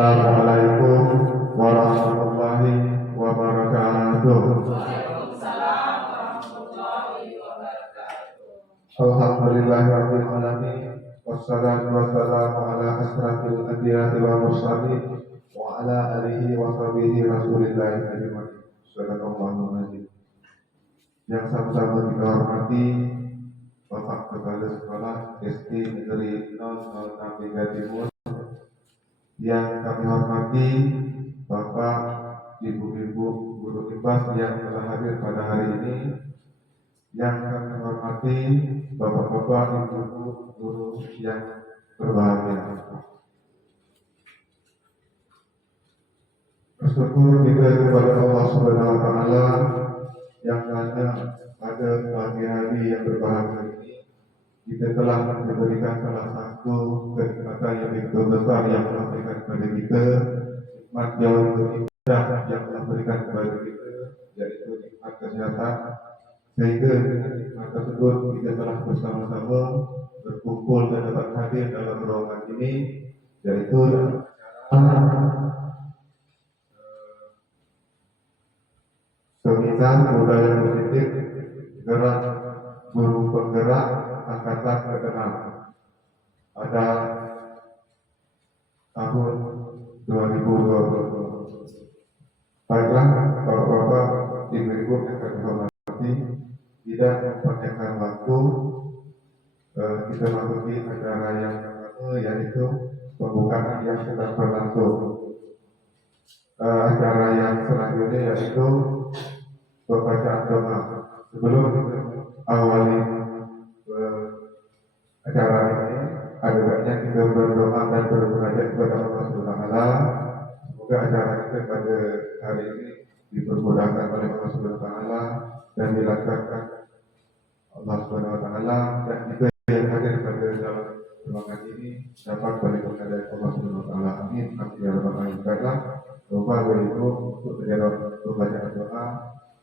Assalamualaikum warahmatullahi wabarakatuh. Alhamdulillahirabbil alamin. Wassalatu wassalamu ala asrafil anbiya'i wal mursalin wa ala alihi wa sahbihi rasulillahi ajmain. Shallallahul alaihi. Yang sama-sama kita hormati Bapak Kepala Sekolah SD Negeri 006 Timur, yang kami hormati Bapak, Ibu-ibu, guru IPAS yang telah hadir pada hari ini, yang kami hormati Bapak-bapak, Ibu-ibu, guru yang berbahagia. Bersyukur kita kepada Allah Subhanahu wa Ta'ala yang hanya pada pagi hari yang berbahagia ini kita telah diberikan salah satu kenikmatan yang begitu besar yang telah berikan kepada kita, nikmat jauh lebih indah yang telah berikan kepada kita, yaitu nikmat kesehatan. Sehingga dengan nikmat tersebut kita telah bersama-sama berkumpul dan dapat hadir dalam ruangan ini, yaitu dalam seminar budaya positif gerak guru penggerak angkatan ke-6 pada tahun 2020. Baiklah, Bapak-bapak, Ibu-ibu yang kami hormati, tidak memperpanjangkan waktu, kita masuki acara yang pertama, yaitu pembukaan yang sedang berlangsung. Acara yang selanjutnya yaitu pembacaan doa. Sebelum kita awali acara ini, ada baiknya kita berdoa dan bermunajat kepada Allah Subhanahu wa Ta'ala. Semoga acara kita pada hari ini dipermudahkan oleh Allah Subhanahu wa Ta'ala dan dilancarkan Allah Subhanahu wa Ta'ala, dan kita yang hadir pada dalam ruangan ini dapat berlindung dari Allah Subhanahu wa Ta'ala. Amin. Amin ya rabbal alamin. Baiklah, doa itu untuk pembacaan doa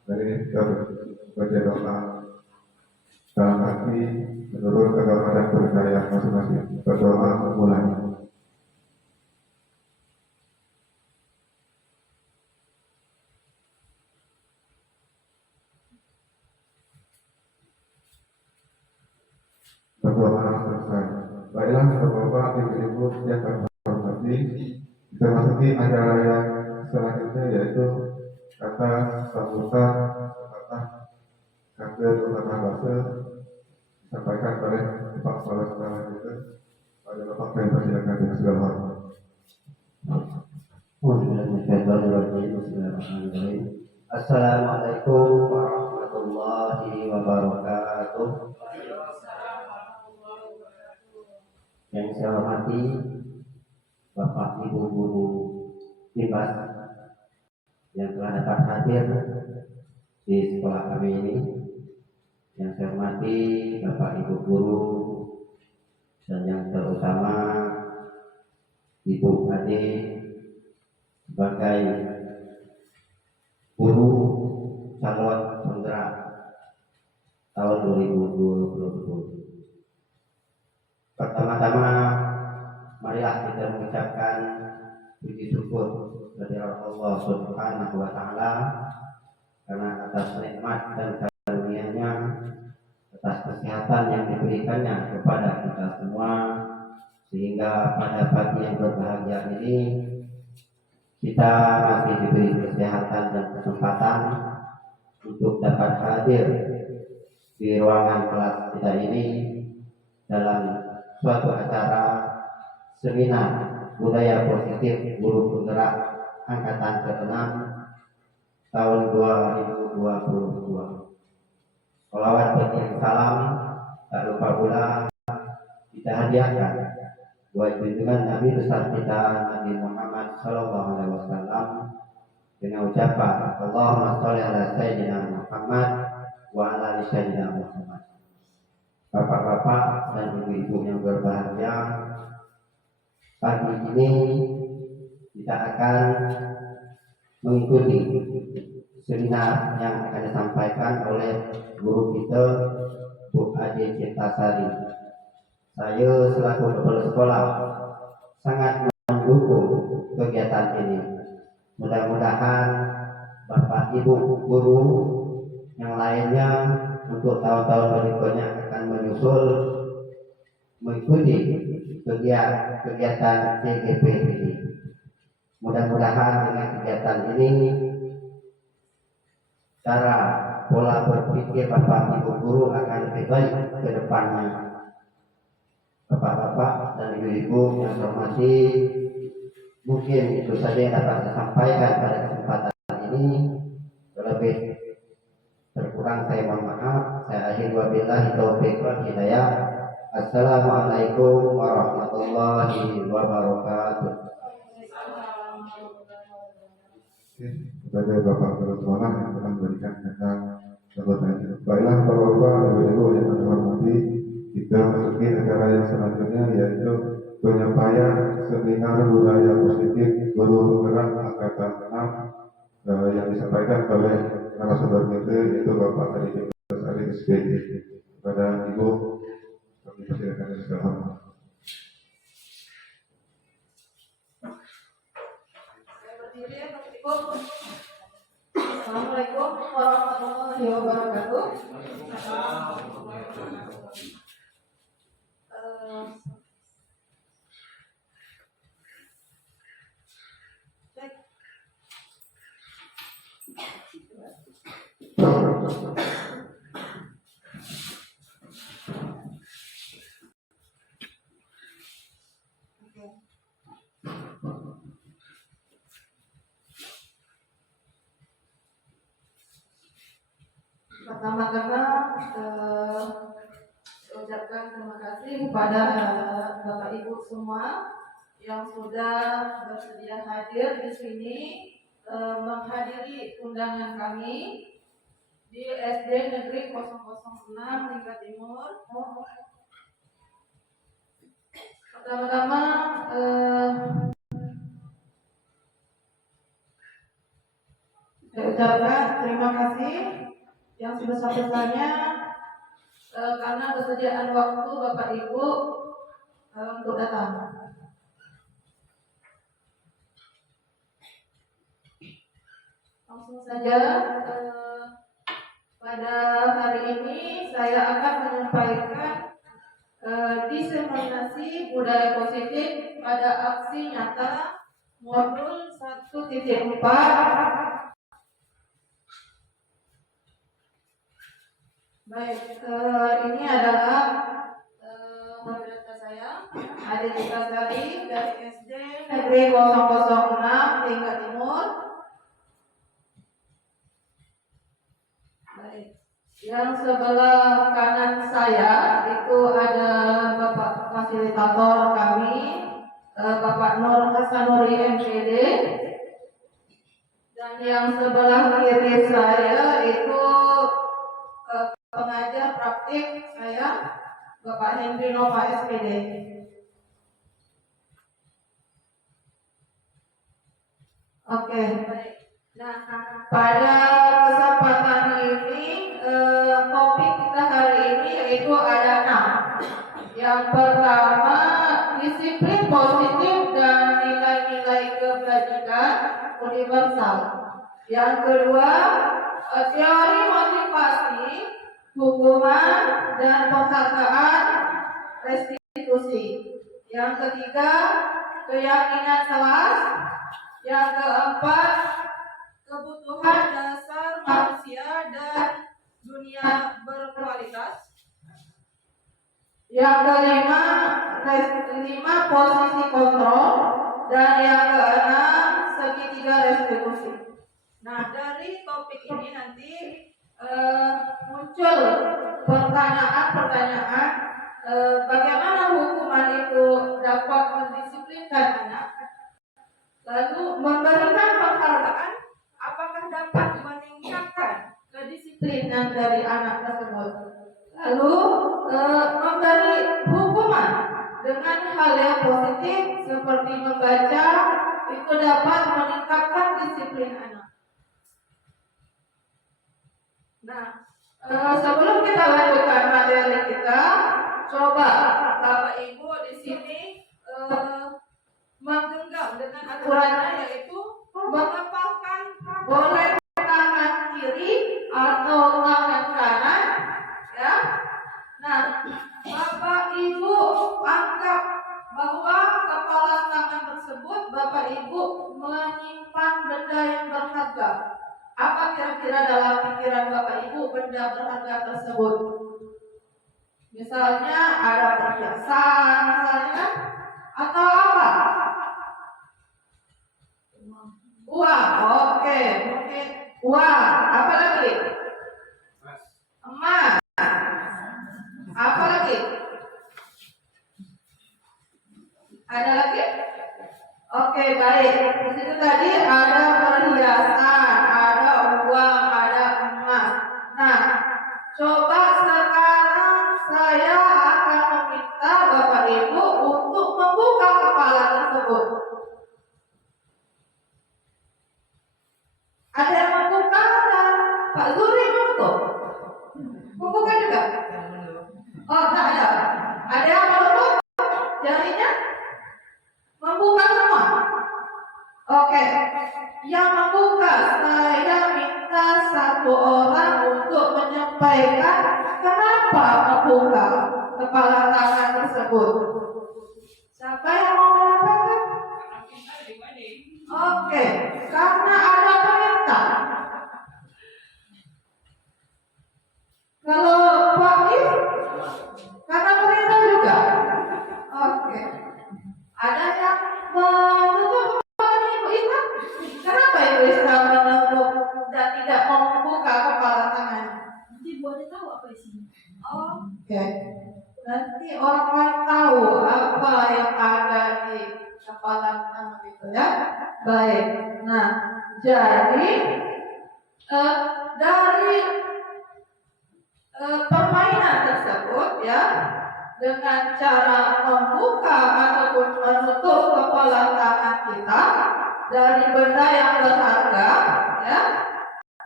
dari baca doa dalam hati menurut agama dan percaya masing-masing. Berdoa mulai. Berdoa selesai. Baiklah, Bapak, Ibu-ibu yang kami hormati, kita masuki acara yang selanjutnya, yaitu kata sambutan kata bahasa disampaikan oleh Bapak Kepala Sekolah kita, pada Bapak Kepala Silakan dengan segala hormat. Assalamualaikum warahmatullahi wabarakatuh. Yang saya hormati Bapak Ibu guru IPAS yang telah dapat hadir di sekolah kami ini, yang saya hormati Bapak Ibu guru, dan yang terutama Ibu Ade sebagai guru calon penggerak tahun 2020. Pertama-tama marilah kita mengucapkan puji syukur kepada Allah Subhanahu wa Ta'ala karena atas nikmat dan karunia-Nya, atas kesehatan yang diberikannya kepada kita semua, sehingga pada pagi yang berbahagia ini kita masih diberi kesehatan dan kesempatan untuk dapat hadir di ruangan kelas kita ini dalam suatu acara seminar budaya positif guru penggerak angkatan ke-6 tahun 2022. Sholawat dan salam tak lupa pula kita hadiahkan buat junjungan Nabi besar kita Nabi Muhammad Sallallahu Alaihi Wasallam dengan ucapan Allahumma sholli ala Sayyidina Muhammad wa ala Sayyidina Muhammad. Bapak-bapak dan ibu-ibu yang berbahagia, pagi ini kita akan mengikuti seminar yang akan disampaikan oleh guru kita Bu Ade Cintasari. Saya selaku kepala sekolah sangat mendukung kegiatan ini. Mudah-mudahan Bapak Ibu guru yang lainnya untuk tahun-tahun berikutnya akan menyusul mengikuti kegiatan CGP ini. Mudah-mudahan dengan kegiatan ini cara pola berpikir Bapak Ibu guru akan lebih baik ke depannya. Bapak-bapak dan ibu-ibu yang saya hormati, mungkin itu saja yang dapat saya sampaikan pada kesempatan ini. Terlebih terkurang saya mohon maaf. Saya akhiri wabillahi taufiq wal hidayah. Assalamualaikum warahmatullahi wabarakatuh. Kepada Bapak Guru Suara yang telah memberikan kata sambutan. Baiklah Bapak-Bapak dan Ibu yang kami hormati, kita masuki acara yang selanjutnya, yaitu penyampaian seminar budaya positif guru penggerak angkatan 6 yang disampaikan oleh narasumber kita, yaitu Bapak Adi Ari SPG. Kepada Ibu kami persilakan segala. Assalamualaikum warahmatullahi wabarakatuh. Pertama-tama ucapkan terima kasih kepada Bapak Ibu semua yang sudah bersedia hadir di sini menghadiri undangan kami di SD Negeri 006 Lingga Timur. Pertama-tama saya ucapkan terima kasih yang sebesar-besarnya karena kesediaan waktu Bapak Ibu untuk datang. Langsung saja pada hari ini saya akan menyampaikan diseminasi budaya positif pada aksi nyata modul 1.4. Baik, ini adalah moderator saya, Adita Sari dari SD Negeri 006 Lingga Timur. Baik, yang sebelah kanan saya itu ada Bapak fasilitator kami, Bapak Nur Hasanuri MPD, dan yang sebelah kiri saya itu pengajar praktik saya, Bapak Hendri Nova SPD. Oke, baik. Nah, pada kesempatan ini topik kita hari ini yaitu ada 6. Yang pertama, disiplin positif dan nilai-nilai kebajikan universal. Yang kedua, teori motivasi, hukuman dan penghargaan restitusi. Yang ketiga, keyakinan kelas. Yang keempat, kebutuhan dasar manusia dan dunia berkualitas. Yang kelima, posisi kontrol. Dan yang keenam, segitiga restitusi. Nah, dari topik ini nanti muncul pertanyaan-pertanyaan bagaimana hukuman itu dapat mendisiplinkan anak, lalu memberikan penghargaan apakah dapat meningkatkan kedisiplinan dari anak tersebut, lalu memberi hukuman dengan hal yang positif seperti membaca itu dapat meningkatkan disiplin anak. Nah, sebelum kita lanjutkan materi kita, coba Bapak Ibu di sini menggenggam dengan ukurannya yaitu mengepalkan boleh tangan kiri atau tangan kanan, ya. Nah, Bapak Ibu anggap bahwa kepala tangan tersebut Bapak Ibu menyimpan benda yang berharga. Apa kira-kira dalam pikiran Bapak Ibu benda berharga tersebut? Misalnya ada perhiasan, misalnya, atau apa? Uang, oke, mungkin uang. Apa lagi? Emas. Apa lagi? Ada lagi? Oke, baik. Di situ tadi ada perhiasan, ada uang, ada emas. Nah, coba sekarang saya akan meminta Bapak Ibu untuk membuka kepala tersebut. Ada yang membuka? Pak Zuri membuka? Membuka juga? Oh, tak ada. Ada yang menutup jarinya? Membuka semua? Oke. Yang membuka, saya minta satu orang untuk menyampaikan kenapa membuka kepala tangan tersebut. Siapa yang mau menyampaikan? Oke, karena ada perintah. Kalau Pak Is, karena perintah juga. Oke. Ada yang menutup kepala Ibu Isra? Kenapa Ibu Isra menutup dan tidak mau membuka kepala tangan? Nanti buatnya tahu apa isinya. Oke. Nanti orang lain tahu apa yang ada di kepala tangan itu, ya. Baik. Nah, jadi dari permainan tersebut, ya, dengan cara membuka ataupun menutup kepala tangan kita dari benda yang berharga, ya.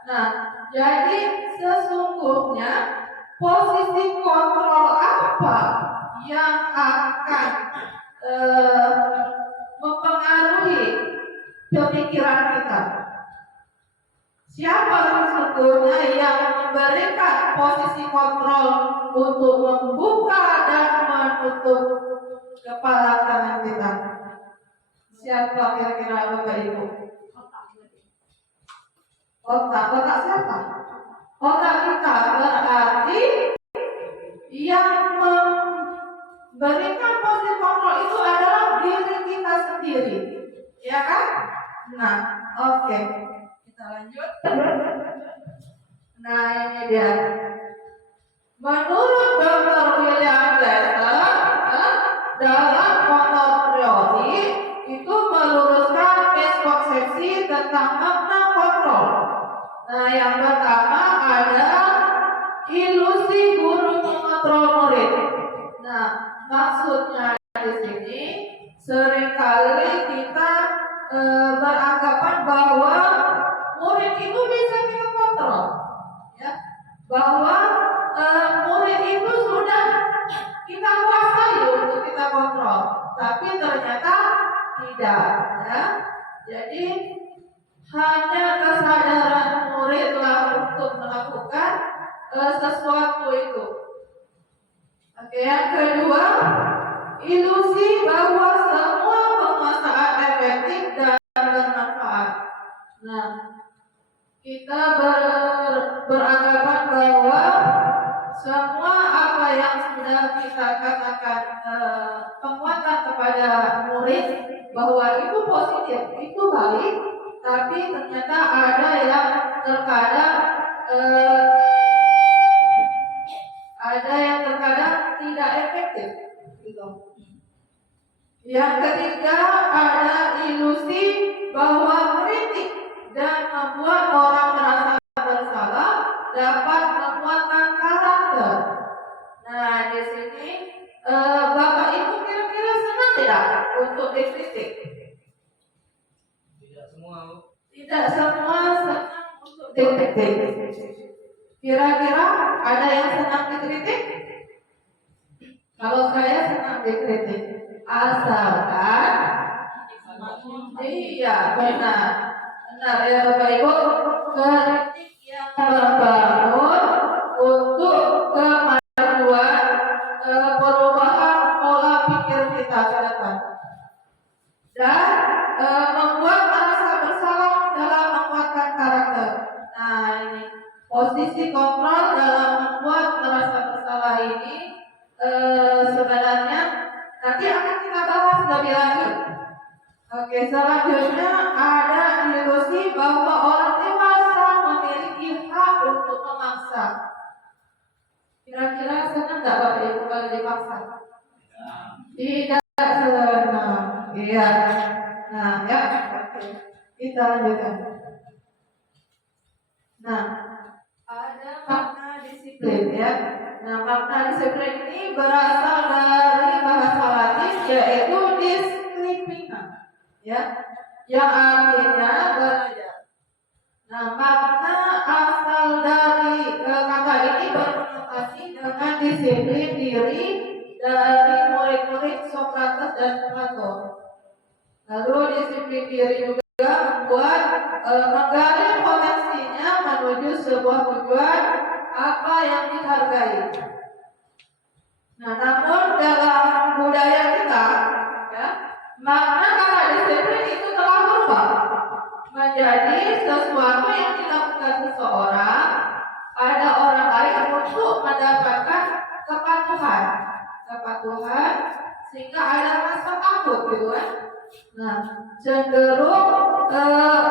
Nah, jadi sesungguhnya posisi kontrol apa yang akan mempengaruhi pemikiran kita? Siapa sesungguhnya yang memberikan posisi kontrol untuk membuka dan menutup kepala tangan kita? Siapa kira-kira Bapak Ibu? Otak siapa? Otak kita, berarti yang memberikan posisi kontrol itu adalah diri kita sendiri, ya kan? Nah, oke. Kita lanjut. Nah, ini dia. Menurut Dr. William Glasser, dalam monoteori itu meluruskan miskonsepsi tentang makna kontrol. Nah, yang pertama adalah ilusi guru mengontrol murid. Nah, maksudnya di sini seringkali kita beranggapan bahwa murid itu bisa kita kontrol, ya, bahwa murid itu sudah kita kuasai untuk kita kontrol, tapi ternyata tidak, ya. Jadi hanya kesadaran muridlah untuk melakukan sesuatu itu. Oke, yang kedua, ilusi bahwa semua penguasaan efektif dan bermanfaat. Nah, kita beranggapan bahwa semua apa yang sudah kita katakan penguatan kepada murid bahwa itu positif, itu baik, tapi ternyata ada yang terkadang tidak efektif, gitu. Yang ketiga ada ilusi bahwa kritik dan membuat orang merasa bersalah dapat menguatkan karakter. Nah, di sini Bapak Ibu kira-kira senang tidak untuk dikritik? Tidak semua senang untuk dikritik. Kira-kira ada yang senang dikritik? Kalau saya senang dikritik, asalkan Iya, benar. Benar ya Bapak Ibu. Kritik yang membangun untuk kemajuan perubahan pola pikir kita ke depan. Dan membuat merasa bersalah dalam menguatkan karakter. Nah ini posisi kontrol dalam membuat merasa bersalah ini sebenarnya nanti akan kita bahas lebih lanjut. Oke, selanjutnya ada ilusi bahwa orang dewasa memiliki hak untuk memaksa. Kira-kira senang nggak Bapak Ibu kalau dipaksa? Tidak senang. Iya. Nah, ya. Oke. Kita lanjutkan. Nah, ada makna disiplin ya. Nah, makna disiplin ini berasal dari bahasa Latin yaitu disciplina, ya, yang artinya belajar. Nah, makna asal dari kata ini berkonotasi dengan disiplin diri dari murid-murid Sokrates dan Plato. Lalu disiplin diri juga membuat menggali potensinya menuju sebuah tujuan apa yang dihargai. Nah, namun dalam budaya kita, ya, makna kata disiplin itu telah berubah menjadi sesuatu yang dilakukan seseorang pada orang lain untuk mendapatkan kepatuhan sehingga ada rasa takut gitu kan. Nah, cenderung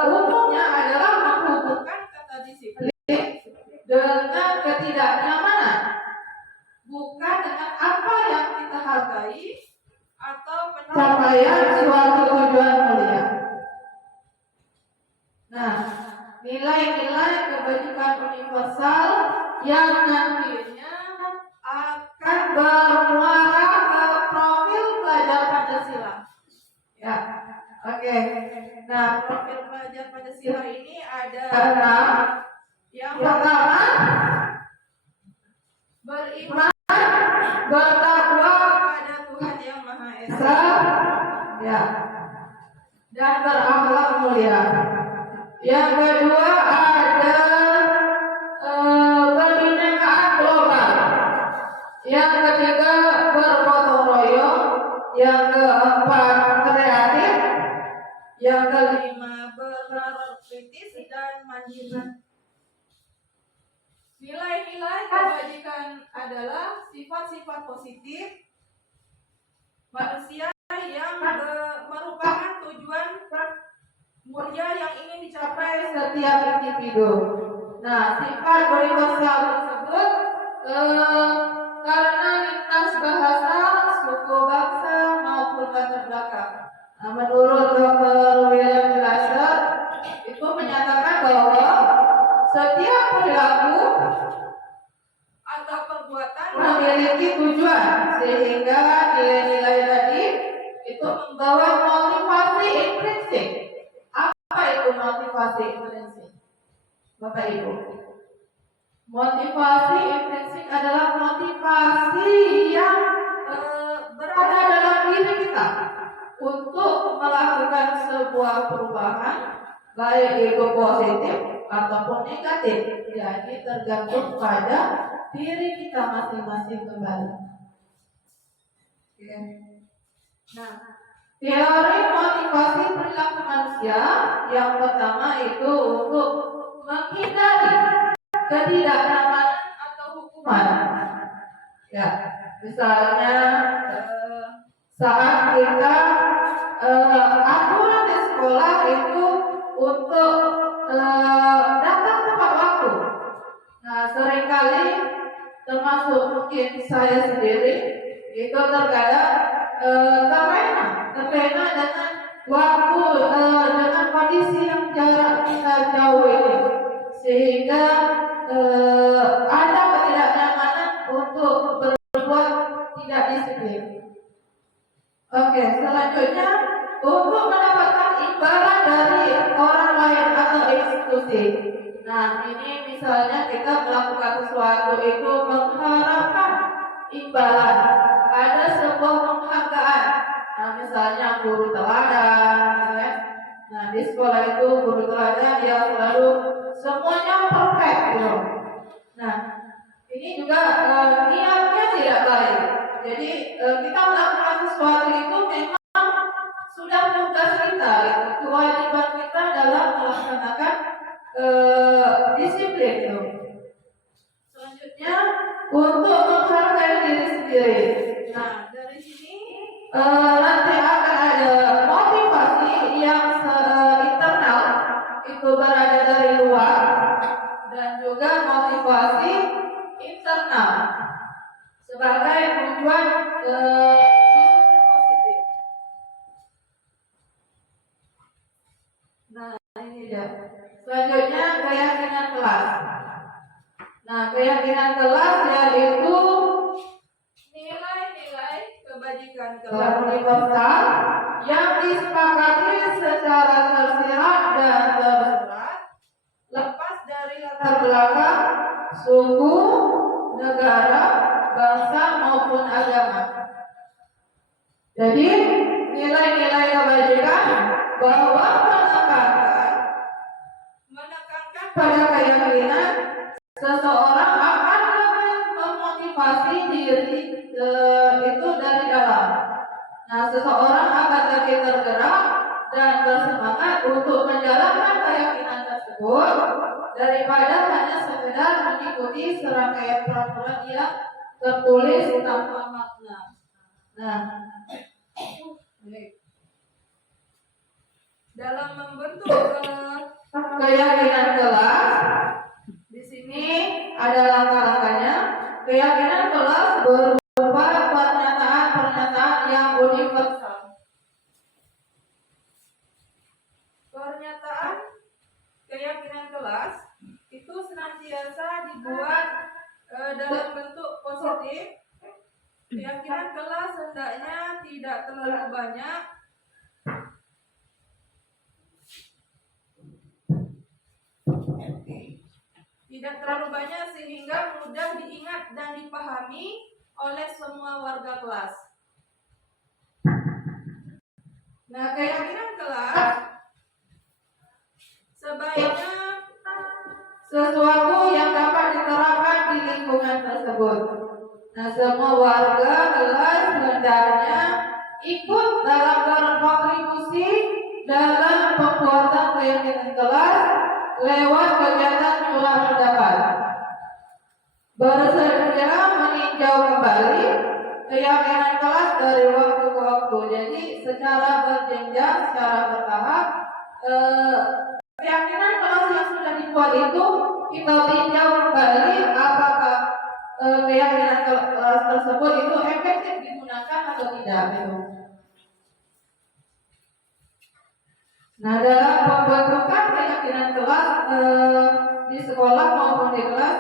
umumnya adalah menghubungkan kata disiplin dengan ketidaknyamanan, bukan dengan apa yang kita hargai atau pencapaian suatu tujuan mulia. Nah, nilai-nilai kebajikan universal yang nantinya akan bermuara ke profil pelajar Pancasila. Ya, oke. Nah, profil pelajar Pancasila ini ada 6. Yang pertama, beriman, bertakwa kepada Tuhan Yang Maha Esa, ya, dan berakhlak mulia. Yang kedua ada kebinekaan global. Yang ketiga bergotong royong. Yang keempat kreatif. Yang kelima bernalar kritis dan mandiri. Nilai-nilai kebajikan adalah sifat-sifat positif manusia yang merupakan tujuan mulia yang ingin dicapai setiap individu. Nah, sifat universal tersebut karena lintas bahasa, suku bangsa maupun latar belakang. Nah, menurut Dr. William Glasser itu menyatakan bahwa setiap perilaku atau perbuatan memiliki tujuan sehingga nilai-nilai tadi itu membawa motivasi intrinsik. Apa itu motivasi intrinsik? Bapak Ibu, motivasi intrinsik adalah motivasi yang berada dalam diri kita untuk melakukan sebuah perubahan, baik itu positif ataupun negatif. Jadi tergantung pada diri kita masing-masing kembali. Oke. Nah, teori motivasi perilaku manusia yang pertama itu untuk menghindari ketidaknyamanan atau hukuman. Ya, misalnya saat kita aturan di sekolah itu untuk datang tepat waktu. Nah, seringkali termasuk mungkin saya sendiri itu terkadang terlena dengan waktu, dengan kondisi yang jarak kita jauh ini, sehingga ada ketidaknyamanan untuk berbuat tidak disiplin. Oke, selanjutnya untuk mendapatkan imbalan dari orang lain atau institusi. Nah, ini misalnya kita melakukan sesuatu itu mengharapkan imbalan, ada sebuah penghargaan. Nah, misalnya guru teladan, Nah, di sekolah itu guru teladan yang selalu semuanya perfect gitu. Nah, ini juga niatnya tidak baik. Jadi kita melakukan sesuatu itu memang sudah tugas kita, gitu. Kewajiban kita dalam melaksanakan disiplin itu. Selanjutnya untuk menghargai diri sendiri. Nah, dari sini nanti akan ada motivasi yang internal itu berada dari luar dan juga motivasi internal sebagai tujuan disiplin positif. Nah, ini dia. Selanjutnya keyakinan kelas. Nah, keyakinan kelas yaitu nilai-nilai kebajikan kelas universal yang disepakati secara tersirat dan tersurat, lepas dari latar belakang, suku, negara, bangsa maupun agama. Jadi nilai-nilai kebajikan bahwa menekankan pada keyakinan seseorang akan lebih memotivasi diri itu dari dalam. Nah, seseorang akan lebih tergerak dan bersemangat untuk menjalankan keyakinan tersebut daripada hanya sekedar mengikuti serangkaian peraturan yang tertulis tanpa makna. Nah, dalam membentuk keyakinan kelas, di sini ada langkah-langkahnya. Keyakinan kelas berupa pernyataan-pernyataan yang universal. Pernyataan keyakinan kelas itu senantiasa dibuat dalam bentuk positif. Keyakinan kelas hendaknya tidak terlalu banyak sehingga mudah diingat dan dipahami oleh semua warga kelas. Nah, keyakinan kelas sebaiknya sesuatu yang dapat diterapkan di lingkungan tersebut. Nah, semua warga kelas hendaknya ikut dalam berkontribusi dalam pembuatan keyakinan kelas lewat kegiatan curah pendapat. Bersedia meninjau kembali keyakinan kelas dari waktu ke waktu. Jadi secara berjenjang, secara bertahap, keyakinan kelas yang sudah dibuat itu kita tinjau kembali apakah keyakinan kelas tersebut itu efektif digunakan atau tidak gitu. Nah, dalam pembentukan keyakinan kelas di sekolah maupun di kelas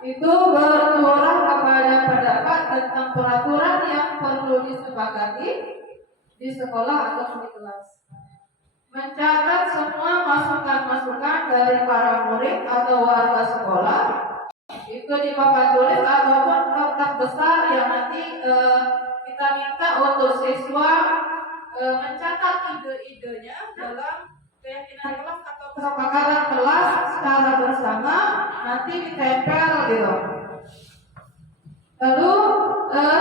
itu berturut kepada pendapat tentang peraturan yang perlu disepakati di sekolah atau di kelas. Mencatat semua masukan-masukan dari para murid atau warga sekolah itu di papan tulis ataupun kertas besar yang nanti kita minta untuk siswa mencatat ide-idenya dalam keyakinan kelas atau kesepakatan kelas secara bersama nanti ditempel gitu. Lalu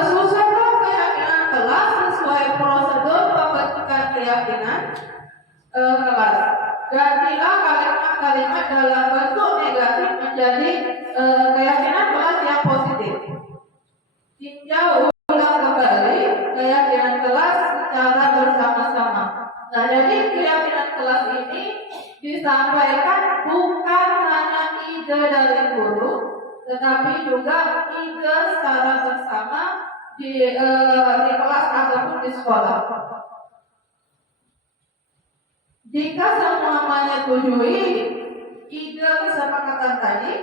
susunlah keyakinan kelas sesuai prosedur pembentukan keyakinan kelas. Gantilah kalimat-kalimat dalam bentuk negatif menjadi keyakinan kelas yang positif. Tinjau ulang kembali keyakinan kelas secara bersama-sama. Nah, jadi keyakinan kelas ini disampaikan bukan hanya ide dari guru, tetapi juga ide secara bersama di kelas ataupun di sekolah. Jika semua menyetujui ide kesepakatan tadi,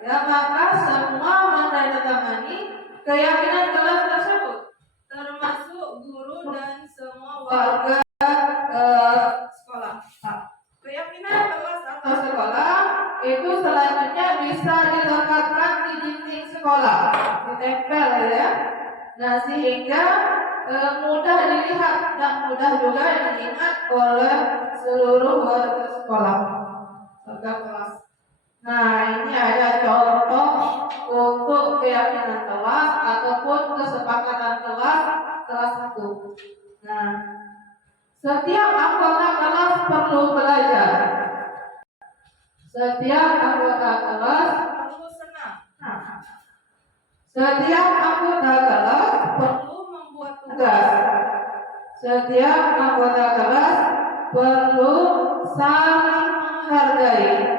ya maka semua menandatangani keyakinan kelas tersebut, termasuk guru dan semua warga sekolah. Keyakinan kelas atau sekolah itu selanjutnya bisa dilekatkan di dinding sekolah, ditempel ya. Nah, sehingga mudah dilihat dan mudah juga diingat oleh seluruh warga sekolah, warga kelas. Nah, ini ada contoh untuk keyakinan kelas ataupun kesepakatan kelas 1. Nah, setiap anggota kelas perlu belajar. Setiap anggota kelas perlu senang. Setiap anggota kelas perlu membuat tugas. Setiap anggota kelas perlu saling menghargai.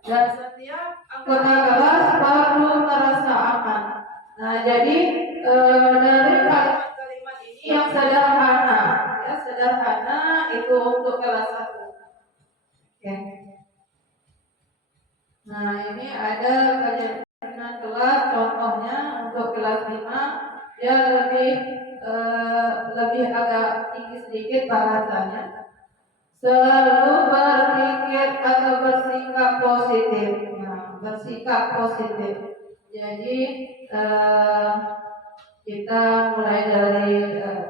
Dan setiap anggota kelas perlu merasa aman. Nah, jadi dari kalimat-kalimat ini yang sederhana, ya sederhana itu untuk kelas 1. Oke. Nah, ini ada keyakinan kelas, contohnya untuk kelas 5 dia lebih agak tinggi sedikit bahasanya. Selalu berpikir atau bersikap positif. Nah, bersikap positif. Jadi kita mulai dari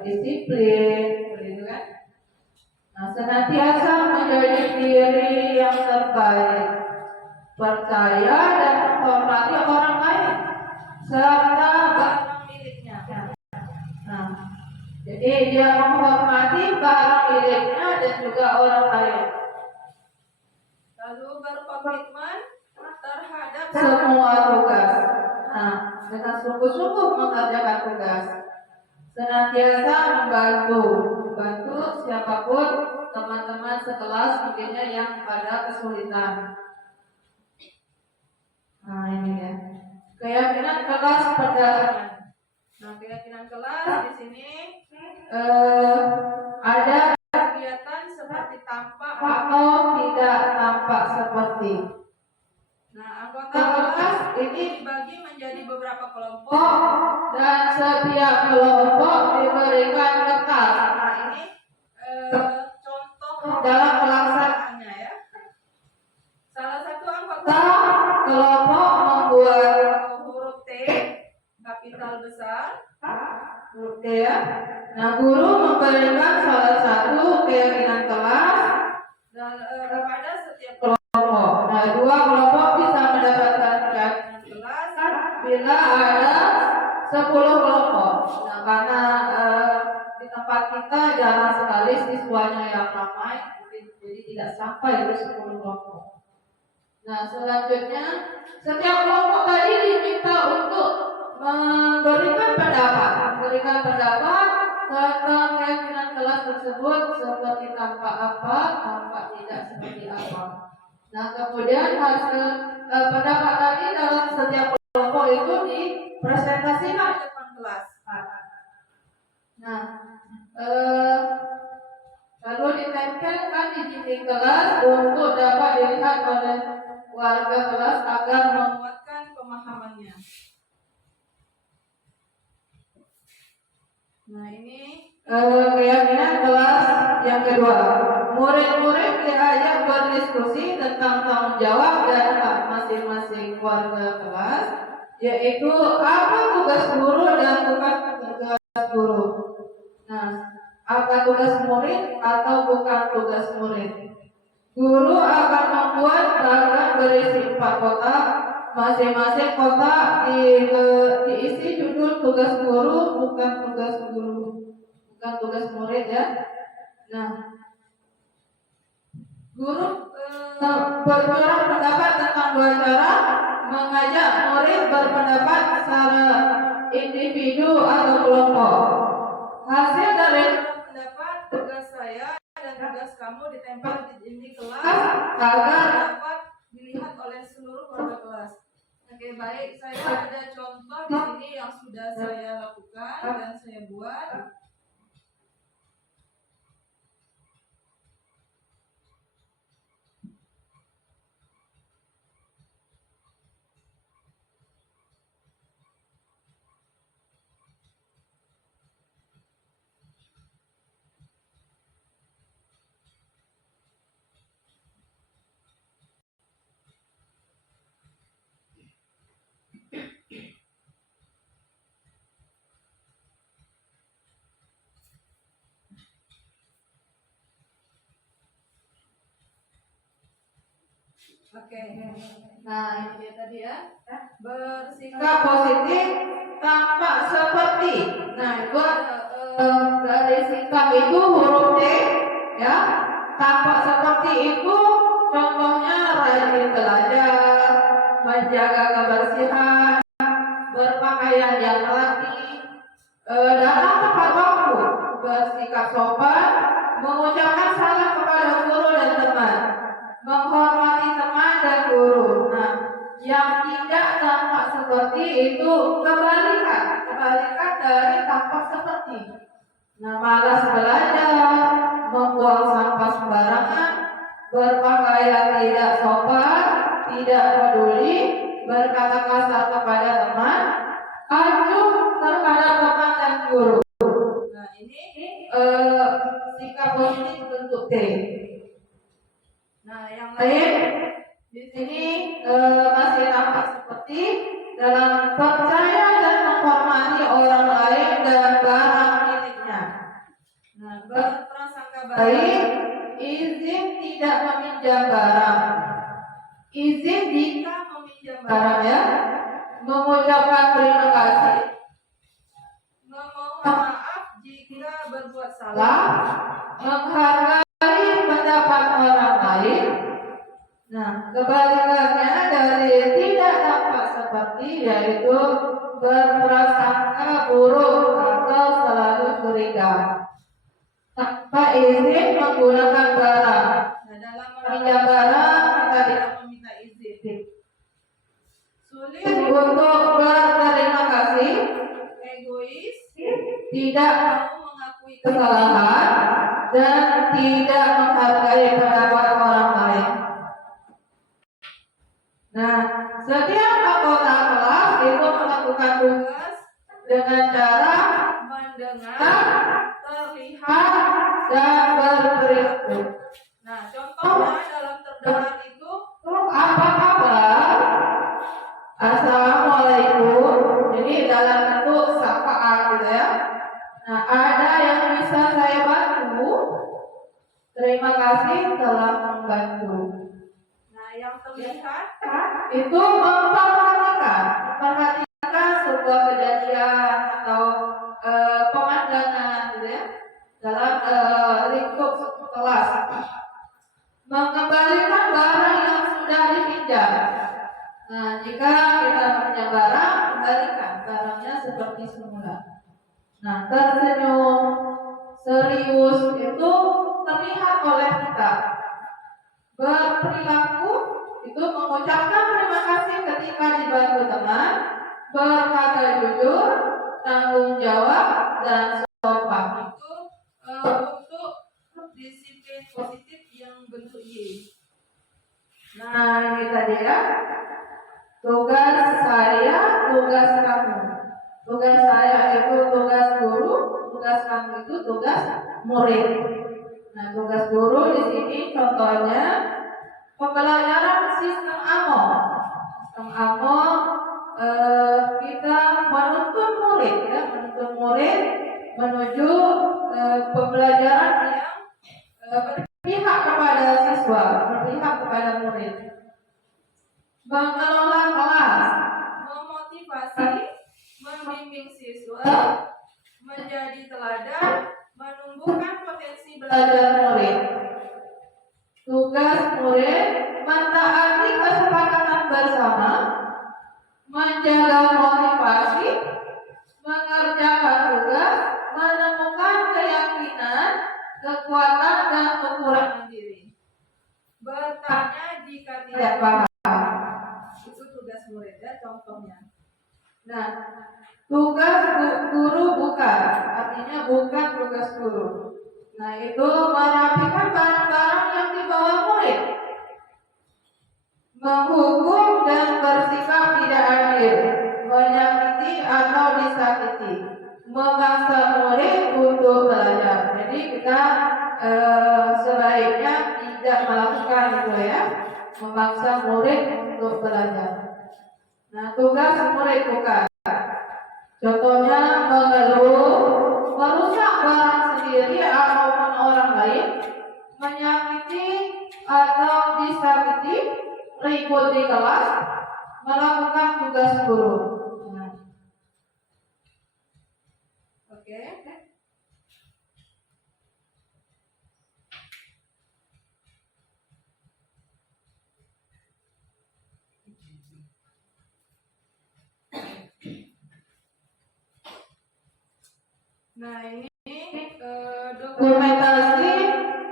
disiplin, begitu kan? Nah, senantiasa menjadi diri yang terbaik, percaya dan menghormati orang lain serta barang miliknya. Nah, jadi dia menghormati barang miliknya dan juga orang lain. Lalu berkomitmen terhadap semua tugas. Nah, dengan sungguh-sungguh mengerjakan tugas. Senantiasa membantu siapapun teman-teman sekelas mungkinnya yang ada kesulitan. Nah, ini ya. Keyakinan kelas perdagangan. Nah, keyakinan kelas di sini ada kegiatan seperti tampak atau tidak tampak seperti. Nah, anggota kelas ini dibagi menjadi beberapa kelompok dan setiap kelompok diberikan kertas. Nah, ini contoh dalam pelaksanaannya ya. Salah satu anggota kelompok membuat huruf T kapital besar, huruf T ya. Nah, guru memberikan salah satu keyakinan kelas dan kepada setiap kelompok. Nah, 2 kelompok bisa mendapatkan keyakinan kelas bila ada 10 kelompok. Nah, karena di tempat kita jarang sekali siswanya yang ramai, jadi tidak sampai itu 10 kelompok. Nah, selanjutnya setiap kelompok tadi diminta untuk memberikan pendapat tentang keyakinan kelas tersebut seperti tampak apa, tampak tidak seperti apa. Nah, kemudian hasil pendapat tadi dalam setiap kelompok itu dipresentasikan di depan kelas. Nah, lalu ditempelkan di dinding kelas untuk dapat dilihat oleh warga kelas agar menguatkan pemahamannya. Nah, ini keyakinan kelas yang kedua. Murid-murid diajak berdiskusi tentang tanggung jawab dan hak masing-masing warga kelas, yaitu apa tugas guru dan bukan tugas guru. Nah, apa tugas murid atau bukan tugas murid. Guru akan membuat bagan berisi 4 kotak. Masing-masing kotak diisi judul tugas guru, bukan tugas murid ya. Nah, guru bercurah pendapat tentang 2 cara mengajak murid berpendapat secara individu atau kelompok. Hasil dari pendapat tugas saya dan tugas kamu ditempel di dinding kelas agar dapat dilihat oleh seluruh warga kelas. Oke, baik, saya ada contoh di sini yang sudah saya lakukan dan saya buat. Oke. Nah, ini dia tadi ya. Bersikap positif tampak seperti. Nah, itu dari sikap itu huruf D ya. Tampak seperti itu contohnya rajin belajar, menjaga kebersihan, berpakaian yang rapi, datang tepat waktu, bersikap sopan, mengucapkan salam kepada guru dan teman, menghormati teman dan guru. Nah, yang tidak tampak seperti itu kebalikan dari tampak seperti. Nah, malas belajar, membuang sampah sembarangan, berpakaian tidak sopan, tidak peduli, berkata kasar kepada teman, acuh terhadap teman dan guru. Nah, ini sikap positif bentuk T. Nah, yang lain di sini masih tampak seperti dalam percaya dan menghormati orang lain dan barang miliknya. Nah, berprasangka baik, izin tidak meminjam barang, izin jika meminjam barang ya, mengucapkan terima kasih, memohon maaf jika berbuat salah, menghargai pendapat orang lain. Nah, kebalikannya dari tidak tampak seperti yaitu berprasangka buruk atau selalu curiga, tanpa izin menggunakan barang. Nah, dalam meminjam barang kita tidak meminta izin. Sulit untuk berterima kasih, egois, tidak mau mengakui kesalahan, dan tidak menghargai pendapat orang lain. Nah, setiap anggota kelas itu melakukan tugas dengan cara mendengar, terlihat, dan berperilaku. Nah, contohnya dalam terdengar itu, apa kabar? Assalamualaikum. Jadi dalam bentuk sapaan gitu ya. Nah, ada yang bisa saya bantu? Terima kasih telah membantu. Nah, yang terlihat itu memperhatikan sebuah kejadian atau pemandangan gitu ya dalam lingkup kelas, mengembalikan barang yang sudah dipinjam. Nah, jika kita meminjam barang, kembalikan barangnya seperti semula. Nah, tersenyum, serius itu terlihat oleh kita. Berperilaku itu mengucapkan terima kasih ketika dibantu teman, berkata jujur, tanggung jawab, dan sopan. Itu untuk disiplin positif yang bentuk Y. Nah, ini tadi ya. Tugas saya, tugas kamu. Tugas saya itu tugas guru, tugas kamu itu tugas murid. Nah, tugas guru di sini contohnya pembelajaran sistem AMO. Sistem AMO kita menuntun murid ya, menuntun murid menuju pembelajaran yang berpihak kepada siswa, berpihak kepada murid. Mengelola kelas, memotivasi, membimbing siswa, menjadi teladan, menumbuhkan potensi belajar murid. Tugas murid mentaati kesepakatan bersama, menjaga motivasi, mengerjakan tugas, menemukan keyakinan, kekuatan dan kekurangan diri. Bertanya jika tidak paham. Itu tugas murid ya, contohnya. Nah, tugas guru bukan, artinya bukan tugas guru. Nah, itu merapikan barang-barang yang dibawa murid, menghukum dan bersikap tidak adil, menyakiti atau disakiti, memaksa murid untuk belajar. Jadi kita sebaiknya tidak melakukan itu ya, memaksa murid untuk belajar. Nah, tugas murid bukan. Contohnya mengeluh, merusak barang sendiri ataupun orang lain, menyakiti atau disakiti, Nah, ini dokumentasi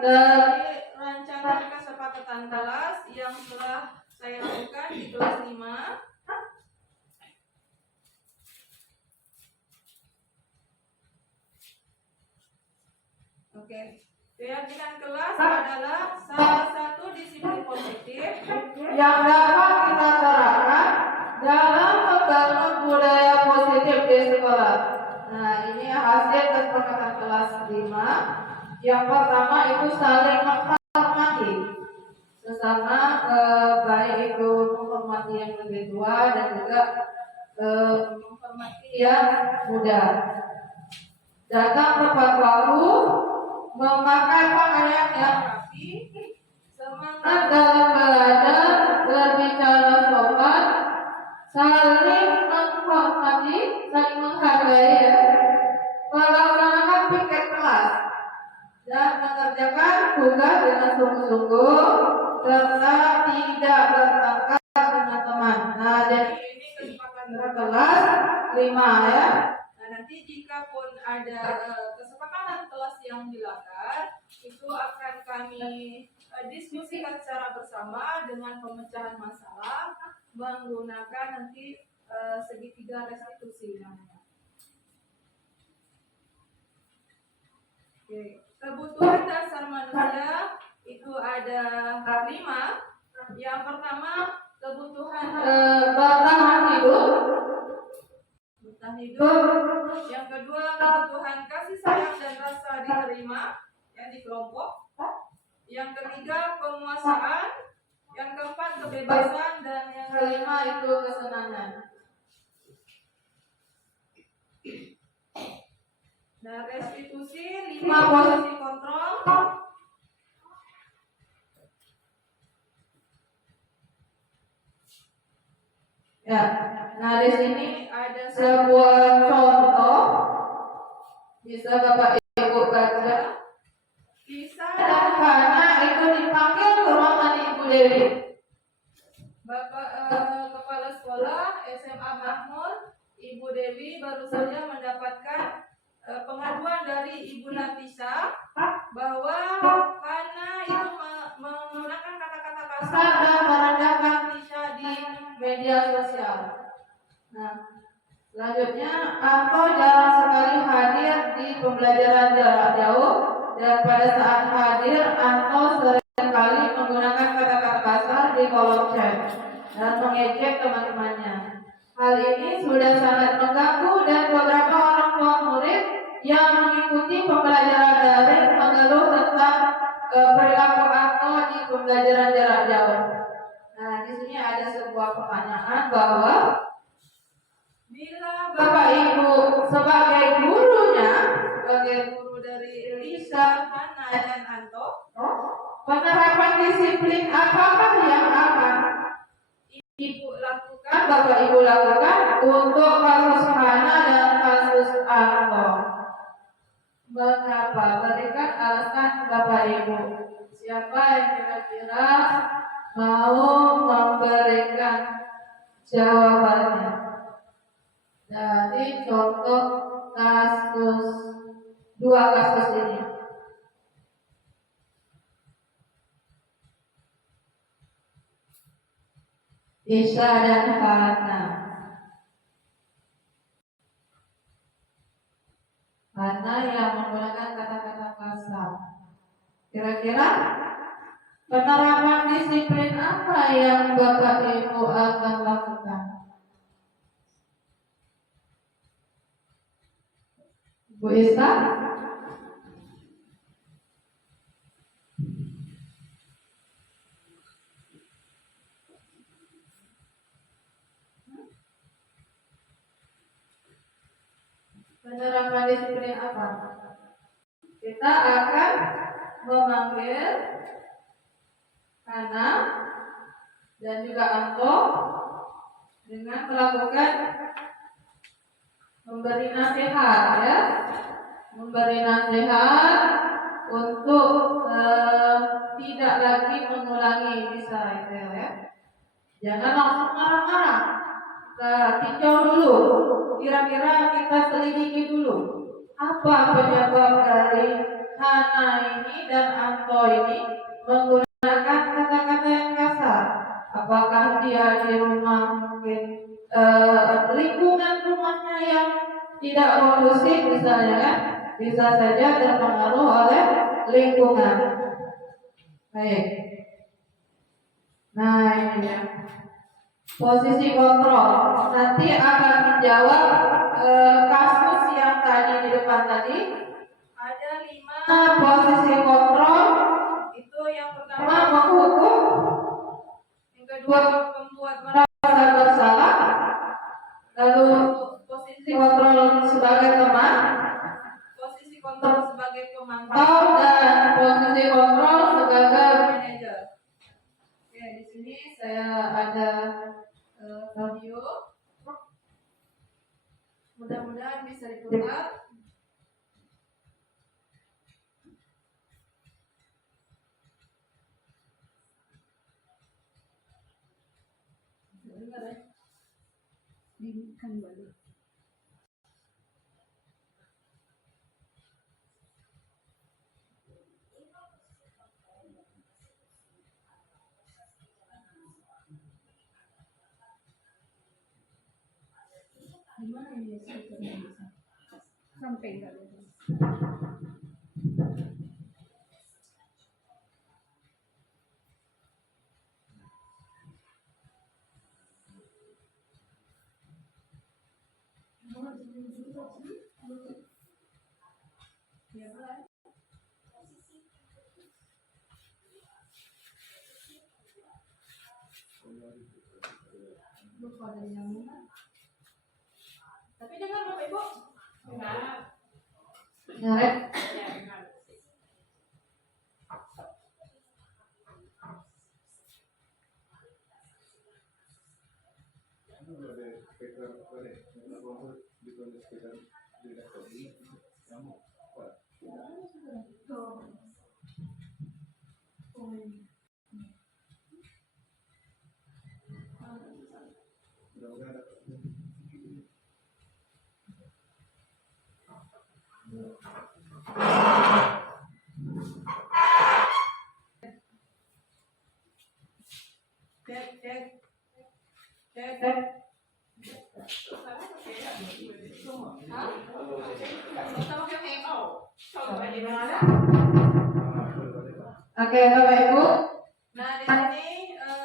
dari rancangan kesepakatan kelas yang telah saya lakukan di kelas 5. Oke, keyakinan kelas adalah salah satu disiplin positif yang dapat kita terapkan dalam membangun budaya positif di sekolah. Nah, ini hasil kesepakatan kelas 5. Yang pertama itu saling menghormati sesama, baik itu menghormati yang lebih tua dan juga menghormati yang muda. Datang tepat waktu, memakai pakaian yang rapi, semangat dalam belajar, berbicara sopan, saling menghormati, saling menghargai, ya, melaksanakan piket kelas dan mengerjakan tugas dengan sungguh-sungguh serta tidak bertengkar dengan teman. Nah, jadi ini kesepakatan kelas 5 ya. Nah, nanti jika pun ada kesepakatan kelas yang dilanggar, itu akan kami diskusikan secara bersama dengan pemecahan masalah menggunakan nanti segitiga restitusi namanya. Oke, kebutuhan dasar manusia itu ada 5. Yang pertama kebutuhan bertahan hidup. Yang kedua kebutuhan kasih sayang dan rasa diterima yang di kelompok. Yang ketiga penguasaan. Yang keempat kebebasan dan yang kelima itu kesenangan. Nah, restitusi 5 posisi kontrol. Ya, nah di sini ada sebuah contoh, bisa Bapak Ibu baca. Isa dan Hana itu dipanggil ke ruangan Ibu Dewi. Bapak Kepala Sekolah SMA Makmur, Ibu Dewi baru saja mendapatkan pengaduan dari Ibu Natisa bahwa Hana itu menggunakan kata-kata kasar dan merendahkan Tisha di media sosial. Nah, selanjutnya Anto jarang sekali hadir di pembelajaran jarak jauh dan pada saat hadir Anto seringkali menggunakan kata-kata kasar di kolom chat dan mengejek teman-temannya. Hal ini sudah sangat mengganggu dan beberapa orang tua murid yang mengikuti pembelajaran daring mengeluh tentang perilaku Anto di pembelajaran jarak jauh. Nah, di sini ada sebuah pertanyaan bahwa bila Bapak Ibu sebagai gurunya, sebagai guru dari Lisa, Hana, dan Anto, penerapan disiplin apakah yang akan Ibu lakukan, Bapak Ibu lakukan untuk kasus Hana dan kasus Anto? Mengapa? Berikan alasan Bapak Ibu. Siapa yang kira-kira mau memberikan jawabannya dari contoh kasus, 2 kasus ini? Isya dan Hana. Hana yang menggunakan kata-kata kasar. Kira-kira penerapan disiplin apa yang Bapak Ibu akan lakukan? Bu Isa? Penerapan disiplin apa? Kita akan memanggil Hana dan juga Anto dengan melakukan memberi nasihat, ya, memberi nasihat untuk tidak lagi mengulangi, bisa itu ya. Jangan langsung marah-marah. Kita tinjau dulu, kira-kira kita selidiki dulu Apa penyebab dari Hana ini dan Anto ini menggunakan kata-kata yang kasar? Apakah dia di rumah mungkin lingkungan rumahnya yang tidak kondusif misalnya kan? Bisa saja terpengaruh oleh lingkungan. Baik. Nah ini ya. Posisi kontrol nanti akan menjawab kasus yang tadi di depan tadi. Ada 5 posisi kontrol. Itu yang pertama menghukum, yang kedua membuat merasa bersalah, lalu posisi kontrol sebagai teman, posisi kontrol sebagai pemantau, dan posisi kontrol sebagai manajer. Oke, di sini saya ada video, mudah-mudahan bisa diputar. Kan balik. Gimana ini speakernya bisa? Sampai enggak ada. Lupa dari yang mana. Tapi dengar Bapak Ibu? Dengar. Dengar. Oke, Bapak Ibu. Nah, di sini ya.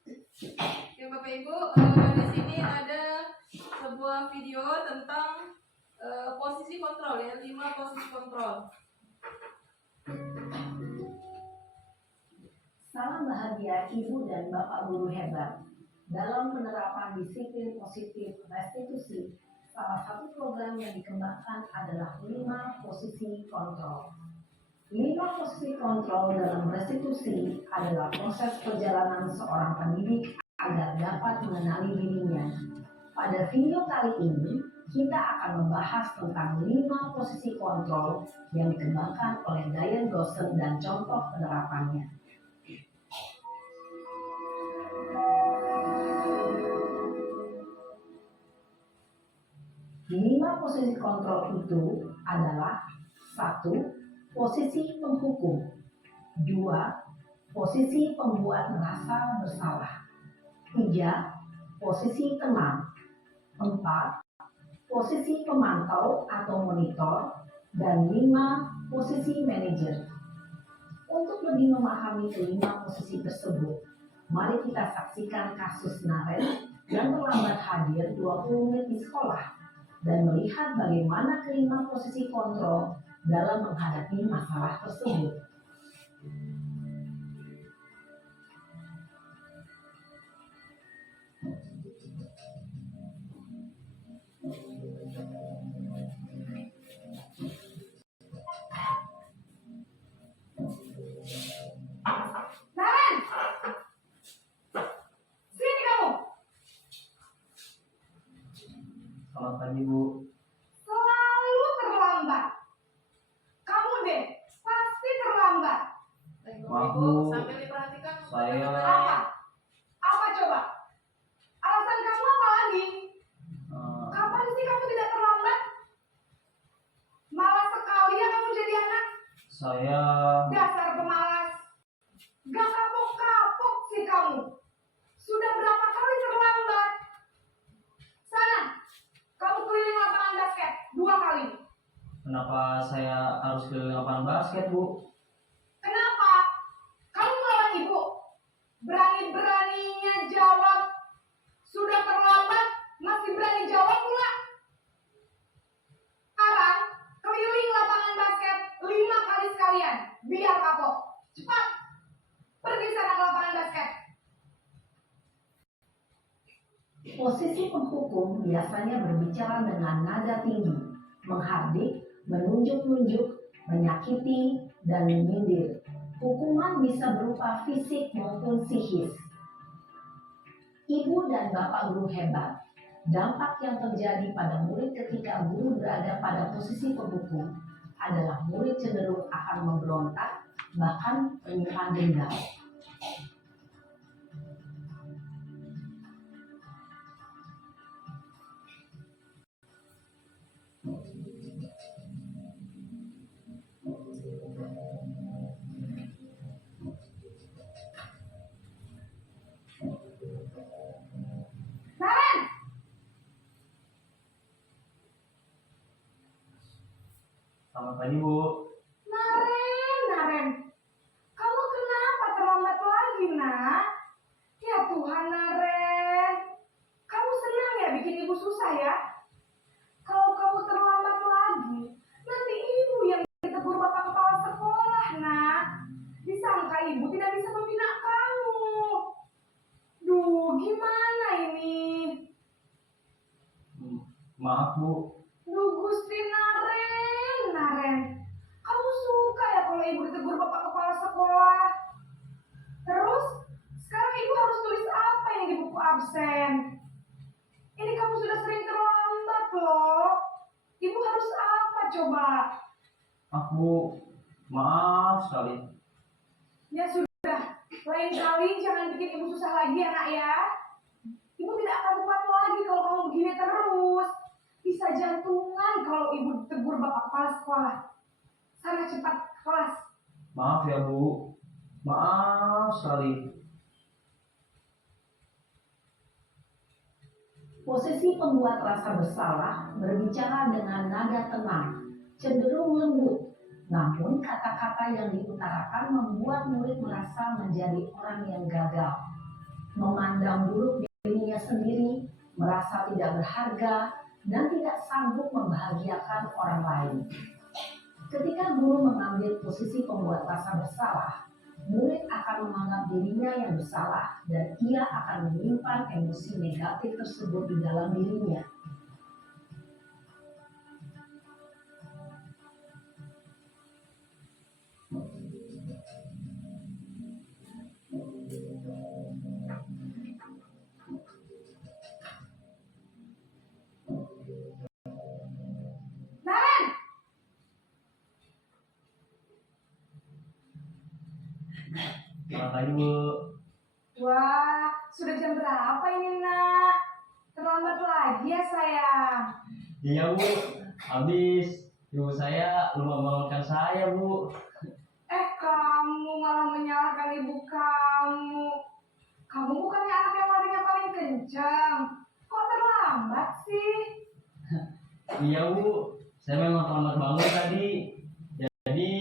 Oke, Bapak Ibu, di sini ada sebuah video tentang posisi kontrol ya, 5 posisi kontrol. Salam bahagia Ibu dan Bapak guru hebat. Dalam penerapan disiplin positif restitusi, salah satu program yang dikembangkan adalah 5 posisi kontrol. 5 posisi kontrol dalam restitusi adalah proses perjalanan seorang pendidik agar dapat mengenali dirinya. Pada video kali ini, kita akan membahas tentang 5 posisi kontrol yang dikembangkan oleh Diane Dawson dan contoh penerapannya. Lima posisi kontrol itu adalah 1. Posisi penghukum, 2. Posisi pembuat merasa bersalah, 3. Posisi teman, 4. Posisi pemantau atau monitor, dan 5. Posisi manajer. Untuk lebih memahami kelima posisi tersebut, mari kita saksikan kasus Naren yang terlambat hadir 20 menit di sekolah dan melihat bagaimana kelima posisi kontrol dalam menghadapi masalah tersebut. Naren! Sini kamu! Selamat pagi Bu. Selalu terlambat. Kamu deh, pasti terlambat. Maaf, Bu. Sambil diperhatikan. Saya- Apa? Apa coba? Alasan kamu Saya Dasar pemalas. Gak kapok-kapok sih kamu. Sudah berapa kali terlambat? Sana, kamu keliling lapangan basket 2 kali. kenapa saya harus keliling lapangan basket, Bu? Kenapa? Kamu melawan ibu. Berani-beraninya jawab. Sudah terlambat, masih berani jawab pula. Sekarang, keliling lapangan basket 5 kali sekalian. Biar kapok. Cepat. Pergi sana ke lapangan basket. Posisi penghukum biasanya berbicara dengan nada tinggi, menghardik, menunjuk-nunjuk, menyakiti, dan menyindir. Hukuman bisa berupa fisik maupun psikis. Ibu dan bapak guru hebat. Dampak yang terjadi pada murid ketika guru berada pada posisi penghukum adalah murid cenderung akan memberontak, bahkan menyimpan dendam. Naren! Selamat pagi, Bu. Naren. Kamu kenapa terlambat lagi, nak? Ya Tuhan, Naren. Kamu senang ya bikin ibu susah ya? Kalau kamu terlambat lagi, nanti ibu yang ditegur bapak kepala sekolah, nak. Disangka ibu tidak bisa membina kamu. Duh, gimana ini? Maaf, Bu. Duh, Gusti Naren. Kamu suka ya kalau ibu ditegur bapak kepala sekolah? Terus, sekarang ibu harus tulis apa yang di buku absen? Ini kamu sudah sering terlambat loh. Ibu harus apa coba? Bu. Maaf sekali. Ya sudah, lain kali jangan bikin ibu susah lagi ya nak ya. Ibu tidak akan kuat lagi kalau kamu begini terus. Bisa jantungan kalau ibu ditegur bapak kepala sekolah. Sana cepat ke kelas. Maaf ya, Bu. Maaf sekali. Posisi pembuat rasa bersalah berbicara dengan nada tenang, cenderung lembut. Namun kata-kata yang diutarakan membuat murid merasa menjadi orang yang gagal, memandang buruk dirinya sendiri, merasa tidak berharga, dan tidak sanggup membahagiakan orang lain. Ketika guru mengambil posisi pembuat rasa bersalah, murid akan menganggap dirinya yang bersalah dan ia akan menyimpan emosi negatif tersebut di dalam dirinya. Naren! Selamat pagi, Bu. Wah, sudah jam berapa ini nak? Terlambat lagi ya sayang. Iya, Bu. Habis ibu saya lupa membangunkan saya, Bu. Kamu malah menyalahkan ibu kamu. Kamu bukannya anak yang larinya paling kencang. Kok terlambat sih? Iya, Bu. Saya memang terlambat bangun tadi. Jadi,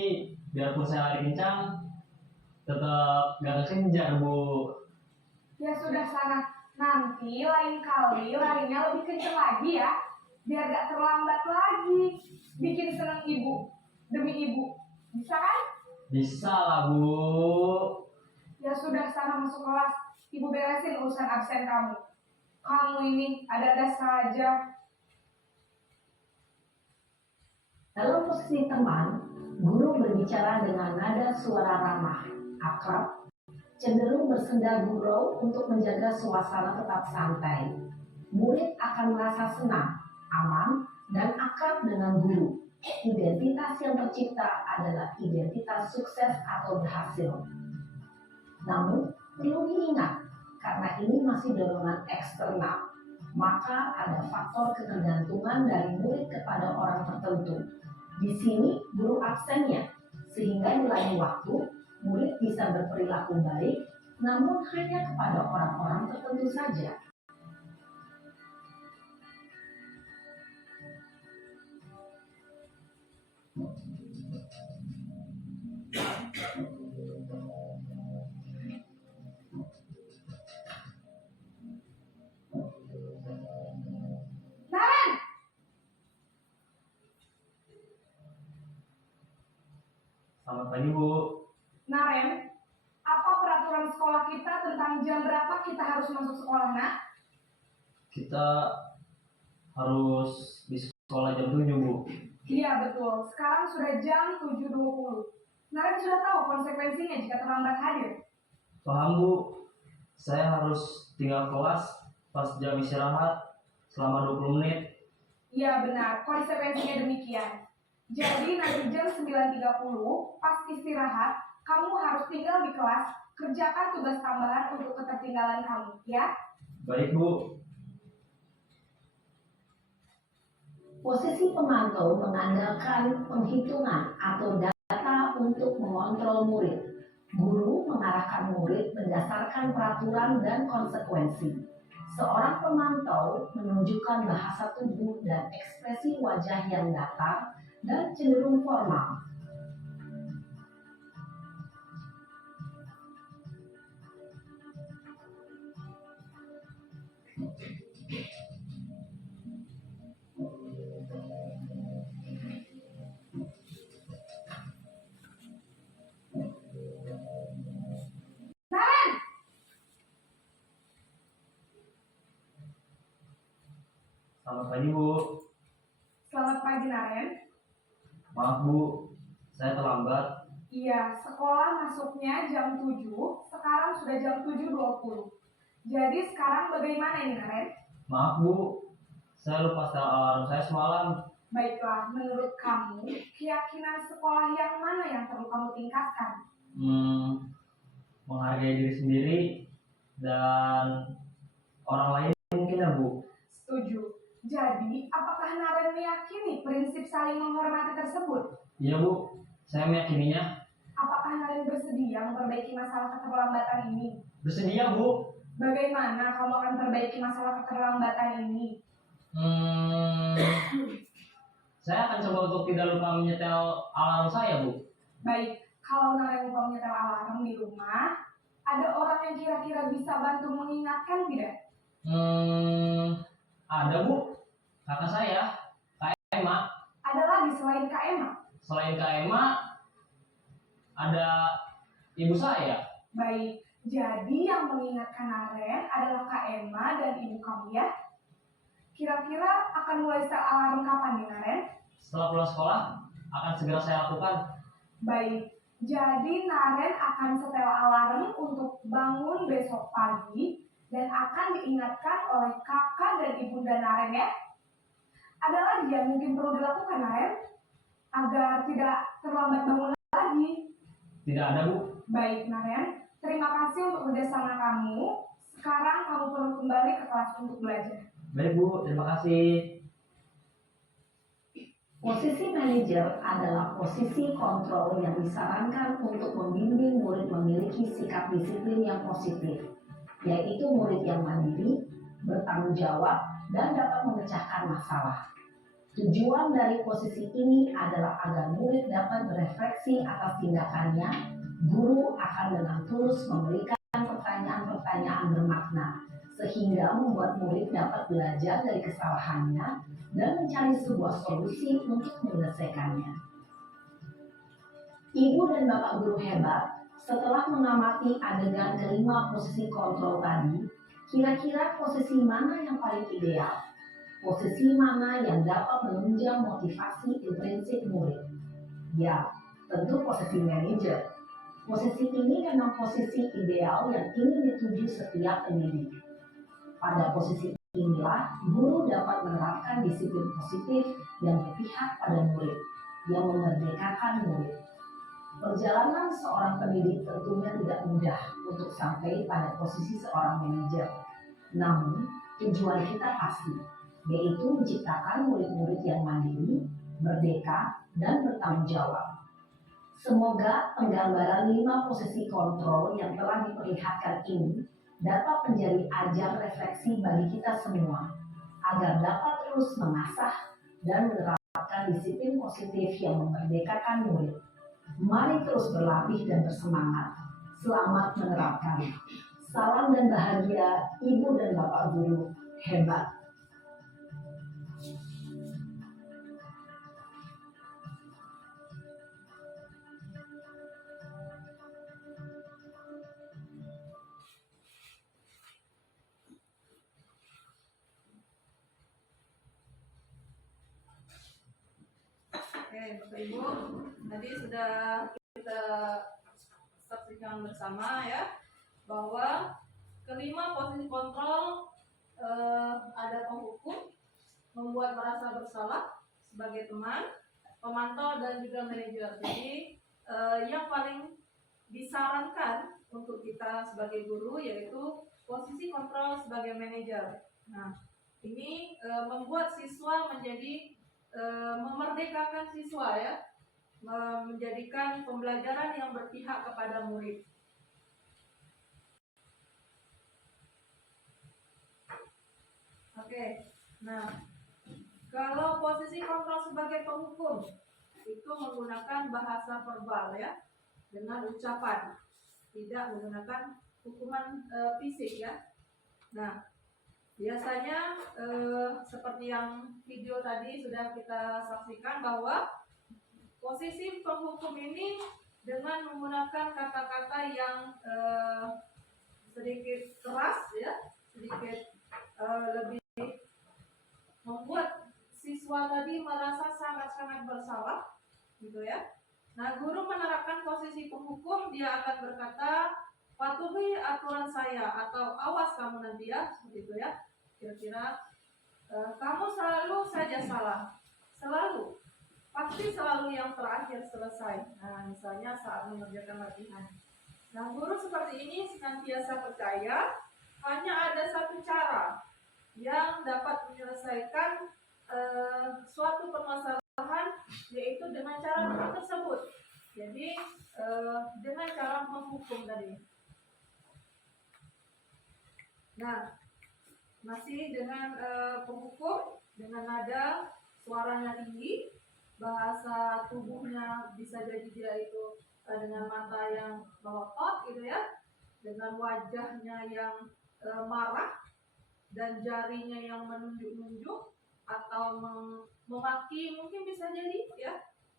biarpun saya lari kencang, tetap gak kekejar, Bu. Ya sudah sana. Nanti lain kali larinya lebih kencang lagi ya. Biar gak terlambat lagi. Bikin senang ibu. Demi ibu. Bisa kan? Bisa lah, Bu. Ya sudah sana masuk kelas. Ibu beresin urusan absen kamu. Kamu ini ada-ada saja. Dalam posisi teman, guru berbicara dengan nada suara ramah, akrab, cenderung bersenda gurau untuk menjaga suasana tetap santai. Murid akan merasa senang, aman, dan akrab dengan guru. Identitas yang tercipta adalah identitas sukses atau berhasil. Namun, perlu diingat, karena ini masih dorongan eksternal, maka ada faktor ketergantungan dari murid kepada orang tertentu. Di sini, guru absennya sehingga di lain waktu murid bisa berperilaku baik, namun hanya kepada orang-orang tertentu saja. Naren, Selamat pagi Bu. Naren, apa peraturan sekolah kita tentang jam berapa kita harus masuk sekolah, nak? Kita harus di sekolah jam 7 Bu. Iya betul, sekarang sudah jam 7.20. Naren sudah tahu konsekuensinya jika terlambat hadir. Paham Bu, saya harus tinggal kelas pas jam istirahat selama 20 menit. Iya benar, konsekuensinya demikian. Jadi nanti jam 9.30 pas istirahat, kamu harus tinggal di kelas, kerjakan tugas tambahan untuk ketertinggalan kamu, ya? Baik Bu. Posisi pemantau mengandalkan penghitungan atau data untuk mengontrol murid. Guru mengarahkan murid berdasarkan peraturan dan konsekuensi. Seorang pemantau menunjukkan bahasa tubuh dan ekspresi wajah yang datar dan cenderung formal. Naren, Selamat pagi Bu. selamat pagi Naren. Maaf Bu, saya terlambat. Iya, sekolah masuknya jam 7, sekarang sudah jam 7.20. Jadi sekarang bagaimana ini Naren? Maaf Bu, saya lupa setel alarm saya semalam. Baiklah, menurut kamu, keyakinan sekolah yang mana yang perlu kamu tingkatkan? Menghargai diri sendiri dan orang lain mungkin ya Bu. Setuju. Jadi, apakah Naren meyakini prinsip saling menghormati tersebut? Iya Bu, saya meyakininya. Apakah Naren bersedia memperbaiki masalah keterlambatan ini? Bersedia Bu. Bagaimana kamu akan perbaiki masalah keterlambatan ini? Saya akan coba untuk tidak lupa menyetel alarm saya Bu. Baik, kalau Naren lupa menyetel alarm di rumah, ada orang yang kira-kira bisa bantu mengingatkan tidak? Ada Bu, kakak saya, Kak Emma. Ada lagi selain Kak Emma? Selain Kak Emma, ada ibu saya. Baik, jadi yang mengingatkan Naren adalah Kak Emma dan ibu kamu ya? Kira-kira akan mulai setel alarm kapan nih Naren? Setelah pulang sekolah, akan segera saya lakukan. Baik, jadi Naren akan setel alarm untuk bangun besok pagi dan akan diingatkan oleh kakak dan ibunda Naren ya. Ada lagi yang mungkin perlu dilakukan Naren agar tidak terlambat bangun lagi? Tidak ada Bu. Baik Naren, terima kasih untuk kerjasama kamu. Sekarang kamu perlu kembali ke kelas untuk belajar. Baik Bu, terima kasih. Posisi manajer adalah posisi kontrol yang disarankan untuk membimbing murid memiliki sikap disiplin yang positif, yaitu murid yang mandiri, bertanggung jawab, dan dapat memecahkan masalah. Tujuan dari posisi ini adalah agar murid dapat berefleksi atas tindakannya. Guru akan dengan tulus memberikan pertanyaan-pertanyaan bermakna, sehingga membuat murid dapat belajar dari kesalahannya dan mencari sebuah solusi untuk menyelesaikannya. Ibu dan bapak guru hebat, setelah mengamati adegan kelima posisi kontrol tadi, kira-kira posisi mana yang paling ideal? Posisi mana yang dapat menunjang motivasi intrinsik murid? Ya, tentu posisi manajer. Posisi ini memang posisi ideal yang ingin dituju setiap pendidik. Pada posisi inilah guru dapat menerapkan disiplin positif yang berpihak pada murid, yang memerdekakan murid. Perjalanan seorang pendidik tentunya tidak mudah untuk sampai pada posisi seorang manajer. Namun, tujuan kita pasti, yaitu menciptakan murid-murid yang mandiri, merdeka, dan bertanggung jawab. Semoga penggambaran 5 posisi kontrol yang telah diperlihatkan ini dapat menjadi ajang refleksi bagi kita semua, agar dapat terus mengasah dan menerapkan disiplin positif yang memerdekakan murid. Mari terus berlatih dan bersemangat. Selamat menerapkan. Salam dan bahagia Ibu dan Bapak Guru hebat. Oke, Bapak Ibu, tadi sudah kita saksikan bersama ya bahwa kelima posisi kontrol ada penghukum, membuat merasa bersalah sebagai teman, pemantau dan juga manajer. Jadi yang paling disarankan untuk kita sebagai guru yaitu posisi kontrol sebagai manajer. Nah, ini membuat siswa menjadi memerdekakan siswa ya, menjadikan pembelajaran yang berpihak kepada murid. Oke, nah kalau posisi kontrol sebagai penghukum itu menggunakan bahasa verbal ya, dengan ucapan, tidak menggunakan hukuman fisik ya. Nah, biasanya seperti yang video tadi sudah kita saksikan bahwa posisi penghukum ini dengan menggunakan kata-kata yang sedikit keras ya, sedikit lebih membuat siswa tadi merasa sangat-sangat bersalah gitu ya. Nah, guru menerapkan posisi penghukum, dia akan berkata, patuhi aturan saya atau awas kamu nanti ya, seperti itu ya. Kira-kira kamu selalu saja salah, selalu, pasti selalu yang terakhir selesai. Nah, misalnya saat mengerjakan latihan. Nah, guru seperti ini senantiasa percaya hanya ada satu cara yang dapat menyelesaikan suatu permasalahan, yaitu dengan cara tersebut. Jadi dengan cara menghukum tadi. Nah, masih dengan penghukum, dengan nada suaranya tinggi, bahasa tubuhnya bisa jadi dia itu dengan mata yang melotot gitu ya, dengan wajahnya yang marah dan jarinya yang menunjuk-nunjuk atau memaki, mungkin bisa jadi ya.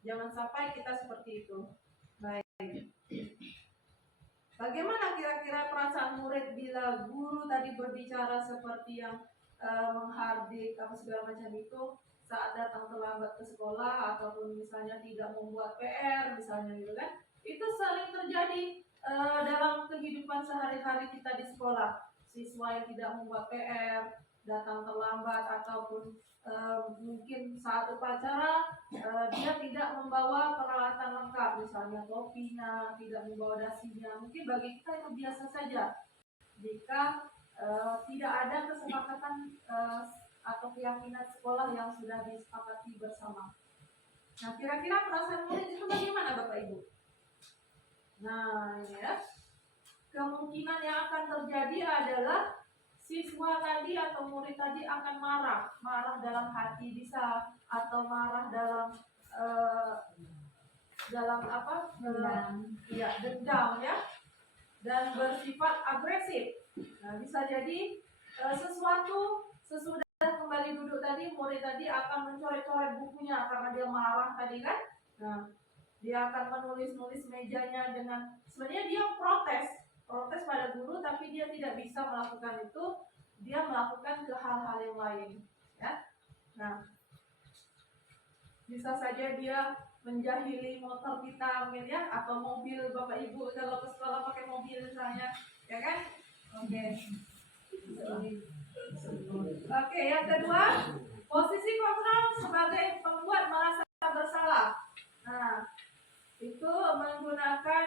Jangan sampai kita seperti itu. Baik. Bagaimana kira-kira perasaan murid bila guru tadi berbicara seperti yang menghardik apa segala macam itu saat datang terlambat ke sekolah, ataupun misalnya tidak membuat PR misalnya gitu kan? Itu sering terjadi dalam kehidupan sehari-hari kita di sekolah. Siswa yang tidak membuat PR, datang terlambat, ataupun mungkin saat upacara dia tidak membawa peralatan lengkap, misalnya topinya, tidak membawa dasinya. Mungkin bagi kita itu biasa saja jika tidak ada kesepakatan atau keyakinan sekolah yang sudah disepakati bersama. Nah, kira-kira perasaan murid itu bagaimana Bapak Ibu? Nah, ini ya. Kemungkinan yang akan terjadi adalah siswa tadi atau murid tadi akan marah dalam hati bisa, atau marah dalam apa? Dendam ya, dan bersifat agresif. Nah, bisa jadi sesuatu sesudah kembali duduk tadi, murid tadi akan mencoret-coret bukunya karena dia marah tadi kan. Nah, dia akan menulis-nulis mejanya dengan, sebenarnya dia protes pada guru, tapi dia tidak bisa melakukan itu, dia melakukan ke hal-hal yang lain ya. Nah, bisa saja dia menjahili motor kita mungkin ya, atau mobil Bapak Ibu kalau ke sekolah pakai mobil misalnya ya kan. Oke, yang kedua, posisi kontrol sebagai pembuat merasa bersalah. Nah, itu menggunakan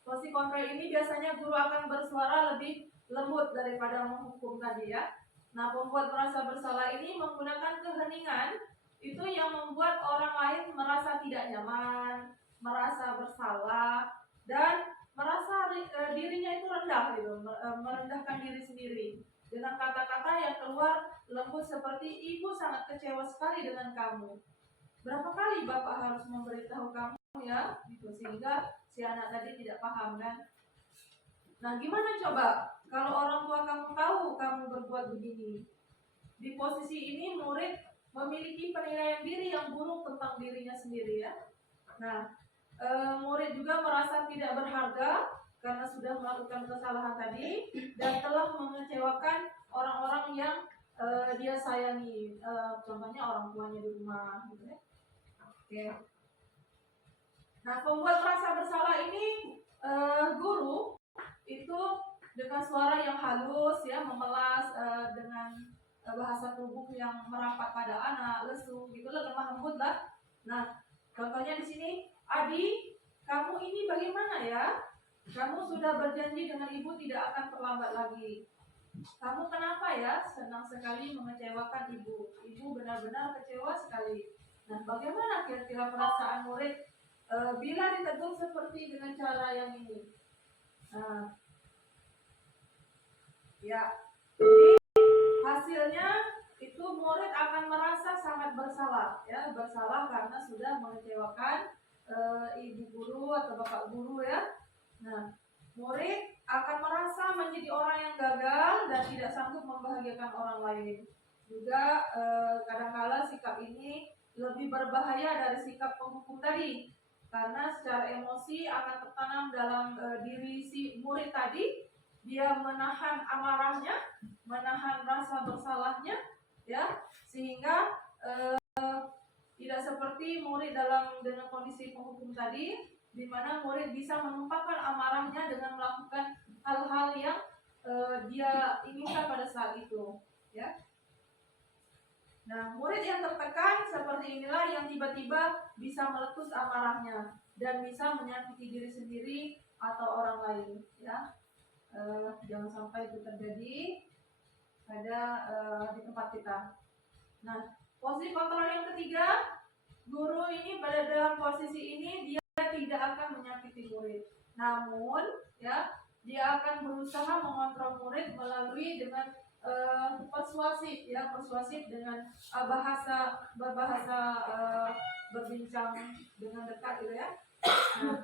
posisi kontrol ini biasanya guru akan bersuara lebih lembut daripada menghukum tadi ya. Nah, pembuat merasa bersalah ini menggunakan keheningan itu yang membuat orang lain merasa tidak nyaman, merasa bersalah, dan merasa dirinya itu rendah gitu, merendahkan diri sendiri dengan kata-kata yang keluar lembut seperti ibu sangat kecewa sekali dengan kamu. Berapa kali bapak harus memberitahu kamu ya, gitu, sehingga si anak tadi tidak paham kan. Nah, gimana coba kalau orang tua kamu tahu kamu berbuat begini? Di posisi ini murid memiliki penilaian diri yang buruk tentang dirinya sendiri ya. Nah, murid juga merasa tidak berharga karena sudah melakukan kesalahan tadi dan telah mengecewakan orang-orang yang dia sayangi, contohnya orang tuanya di rumah gitu ya. Oke. Nah, pembuat merasa bersalah ini guru itu dengan suara yang halus ya, memelas, dengan bahasa tubuh yang merapat pada anak, lesu gitu, lemah lembut lah. Nah, contohnya di sini, Adi, kamu ini bagaimana ya? Kamu sudah berjanji dengan ibu tidak akan terlambat lagi. Kamu kenapa ya senang sekali mengecewakan ibu? Ibu benar-benar kecewa sekali. Nah, bagaimana kira-kira perasaan murid bila ditegur seperti dengan cara yang ini? Nah, ya, jadi hasilnya itu murid akan merasa sangat bersalah, ya, bersalah karena sudah mengecewakan ibu guru atau bapak guru ya. Nah, murid akan merasa menjadi orang yang gagal dan tidak sanggup membahagiakan orang lain. Juga kadangkala sikap ini lebih berbahaya dari sikap penghukum tadi, karena secara emosi akan tertanam dalam diri si murid tadi. Dia menahan amarahnya, menahan rasa bersalahnya, ya, sehingga tidak seperti murid dengan kondisi penghukum tadi, di mana murid bisa menempatkan amarahnya dengan melakukan hal-hal yang dia inginkan pada saat itu, ya. Nah, murid yang tertekan seperti inilah yang tiba-tiba bisa meletus amarahnya dan bisa menyakiti diri sendiri atau orang lain, ya. Jangan sampai itu terjadi pada di tempat kita. Nah, posisi kontrol yang ketiga, guru ini pada dalam posisi ini dia tidak akan menyakiti murid, namun ya dia akan berusaha mengontrol murid melalui dengan persuasif ya, persuasif dengan berbahasa berbincang dengan dekat gitu ya. Nah,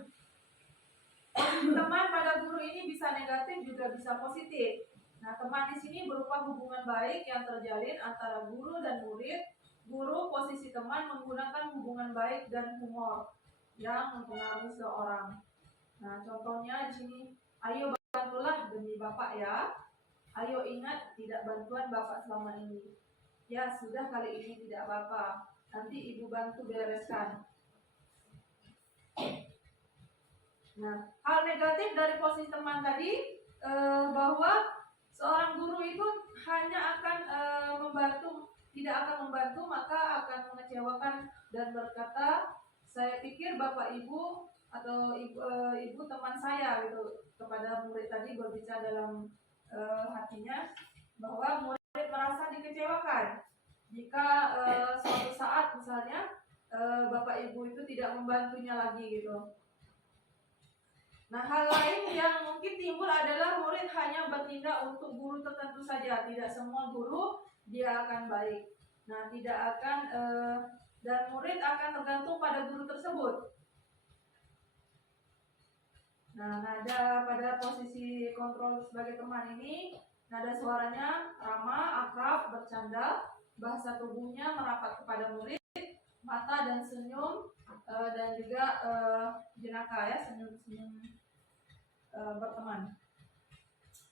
teman pada guru ini bisa negatif juga bisa positif. Nah, teman di sini berupa hubungan baik yang terjalin antara guru dan murid. Guru posisi teman menggunakan hubungan baik dan humor yang mempengaruhi seorang. Nah, contohnya di sini, ayo bantulah demi Bapak ya. Ayo ingat tidak bantuan Bapak selama ini. Ya, sudah kali ini tidak apa-apa. Nanti Ibu bantu bereskan. Nah, hal negatif dari posisi teman tadi bahwa seorang guru itu hanya akan membantu, tidak akan membantu, maka akan mengecewakan dan berkata, saya pikir Bapak Ibu atau ibu teman saya gitu, kepada murid tadi berbicara dalam hatinya bahwa murid merasa dikecewakan jika suatu saat misalnya Bapak Ibu itu tidak membantunya lagi gitu. Nah, hal lain yang mungkin timbul adalah murid hanya bertindak untuk guru tertentu saja. Tidak semua guru dia akan baik. Nah, tidak akan dan murid akan tergantung pada guru tersebut. Nah, nada pada posisi kontrol sebagai teman ini, nada suaranya ramah, akrab, bercanda, bahasa tubuhnya merapat kepada murid, mata dan senyum, dan juga jenaka ya, senyum-senyum berteman.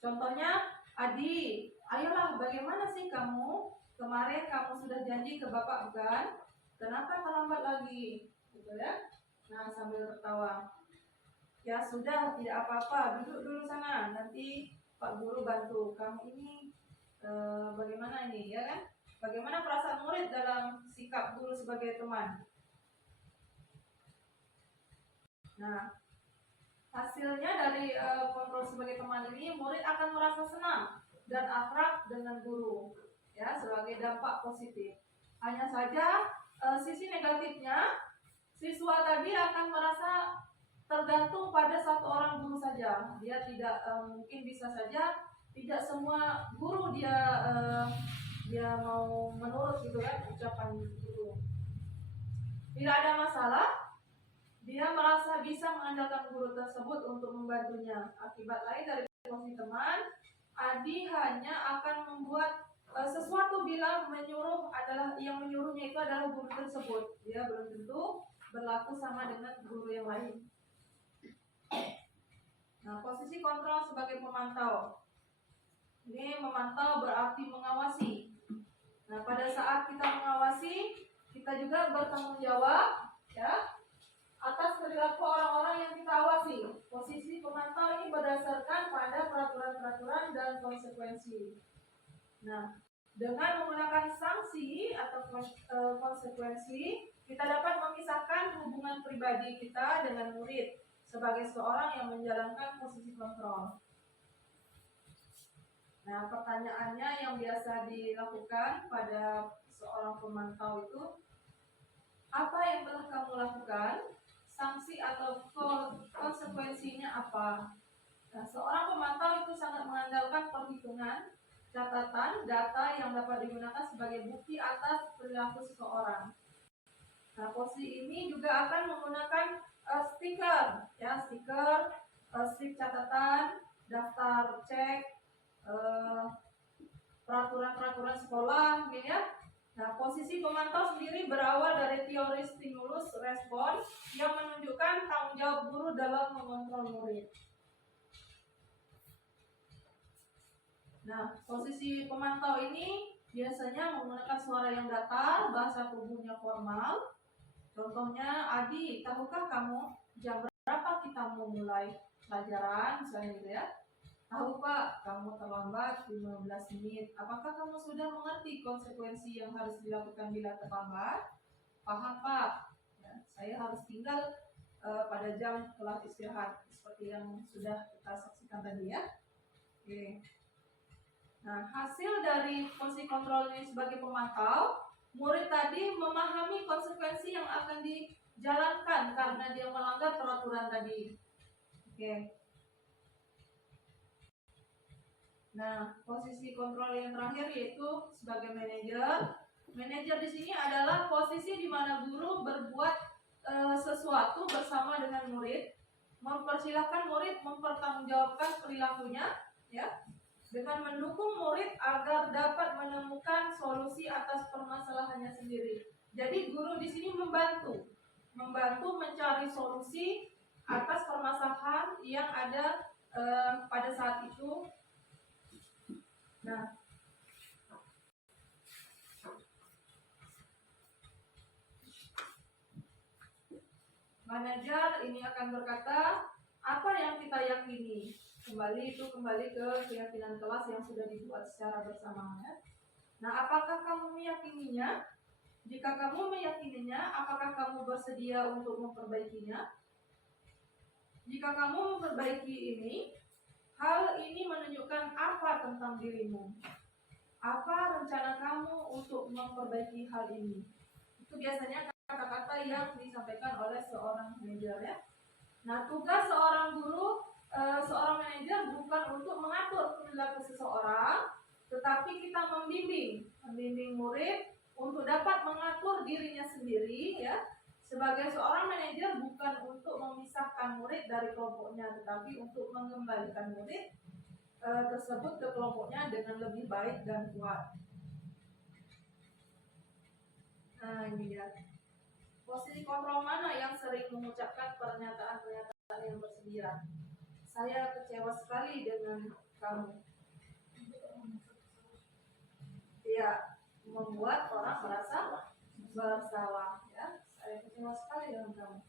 Contohnya, Adi, ayolah bagaimana sih kamu? Kemarin kamu sudah janji ke Bapak bukan? Kenapa terlambat lagi? Gitu ya. Nah, sambil tertawa. Ya sudah, tidak apa-apa, duduk dulu sana. Nanti Pak Guru bantu. Kamu ini bagaimana ini ya kan? Bagaimana perasaan murid dalam sikap guru sebagai teman? Nah, hasilnya dari kontrol sebagai teman ini, murid akan merasa senang dan akrab dengan guru, ya, sebagai dampak positif. Hanya saja sisi negatifnya, siswa tadi akan merasa tergantung pada satu orang guru saja. Dia tidak mungkin bisa saja tidak semua guru dia mau menurut gitu kan ucapan guru. Tidak ada masalah. Dia merasa bisa mengandalkan guru tersebut untuk membantunya. Akibat lain dari posisi teman, Adi hanya akan membuat sesuatu bila yang menyuruhnya itu adalah guru tersebut. Dia belum tentu berlaku sama dengan guru yang lain. Nah, posisi kontrol sebagai pemantau. Ini memantau berarti mengawasi. Nah, pada saat kita mengawasi, kita juga bertanggung jawab ya atas perilaku orang-orang yang kita awasi. Posisi pemantau ini berdasarkan pada peraturan-peraturan dan konsekuensi. Nah, dengan menggunakan sanksi atau konsekuensi, kita dapat memisahkan hubungan pribadi kita dengan murid sebagai seorang yang menjalankan posisi kontrol. Nah, pertanyaannya yang biasa dilakukan pada seorang pemantau itu, apa yang telah kamu lakukan? Sanksi atau konsekuensinya apa? Nah, seorang pemantau itu sangat mengandalkan perhitungan, catatan, data yang dapat digunakan sebagai bukti atas perilaku seseorang. Nah, posisi ini juga akan menggunakan stiker, ya, strip catatan, daftar cek, peraturan-peraturan sekolah, gitu ya. Nah, posisi pemantau sendiri berawal dari teori stimulus respon yang menunjukkan tanggung jawab guru dalam mengontrol murid. Nah, posisi pemantau ini biasanya menggunakan suara yang datar, bahasa tubuhnya formal. Contohnya, Adi, tahukah kamu jam berapa kita mau mulai pelajaran, misalnya gitu ya. Tahu Pak, kamu terlambat 15 menit. Apakah kamu sudah mengerti konsekuensi yang harus dilakukan bila terlambat? Paham Pak, ya, saya harus tinggal pada jam kelas istirahat, seperti yang sudah kita saksikan tadi ya. Oke. Nah, hasil dari fungsi kontrol ini sebagai pemantau, murid tadi memahami konsekuensi yang akan dijalankan karena dia melanggar peraturan tadi. Oke. Nah, posisi kontrol yang terakhir yaitu sebagai manajer. Manajer di sini adalah posisi di mana guru berbuat sesuatu bersama dengan murid, mempersilahkan murid mempertanggungjawabkan perilakunya, ya, dengan mendukung murid agar dapat menemukan solusi atas permasalahannya sendiri. Jadi guru di sini membantu mencari solusi atas permasalahan yang ada pada saat itu. Nah, manajer ini akan berkata, apa yang kita yakini? Kembali ke keyakinan kelas yang sudah dibuat secara bersama. Ya. Nah, apakah kamu meyakininya? Jika kamu meyakininya, apakah kamu bersedia untuk memperbaikinya? Jika kamu memperbaiki ini, hal ini menunjukkan apa tentang dirimu? Apa rencana kamu untuk memperbaiki hal ini? Itu biasanya kata-kata yang disampaikan oleh seorang manajer ya. Nah, tugas seorang guru, seorang manajer bukan untuk mengatur perilaku seseorang, tetapi kita membimbing murid untuk dapat mengatur dirinya sendiri ya. Sebagai seorang manajer bukan untuk memisahkan murid dari kelompoknya, tetapi untuk mengembalikan murid tersebut ke kelompoknya dengan lebih baik dan kuat. Nah, ini ya. Posisi kontrol mana yang sering mengucapkan pernyataan-pernyataan yang bersedia? Saya kecewa sekali dengan kamu. Ya, membuat orang merasa bersalah ya. Saya kecewa sekali dengan kamu.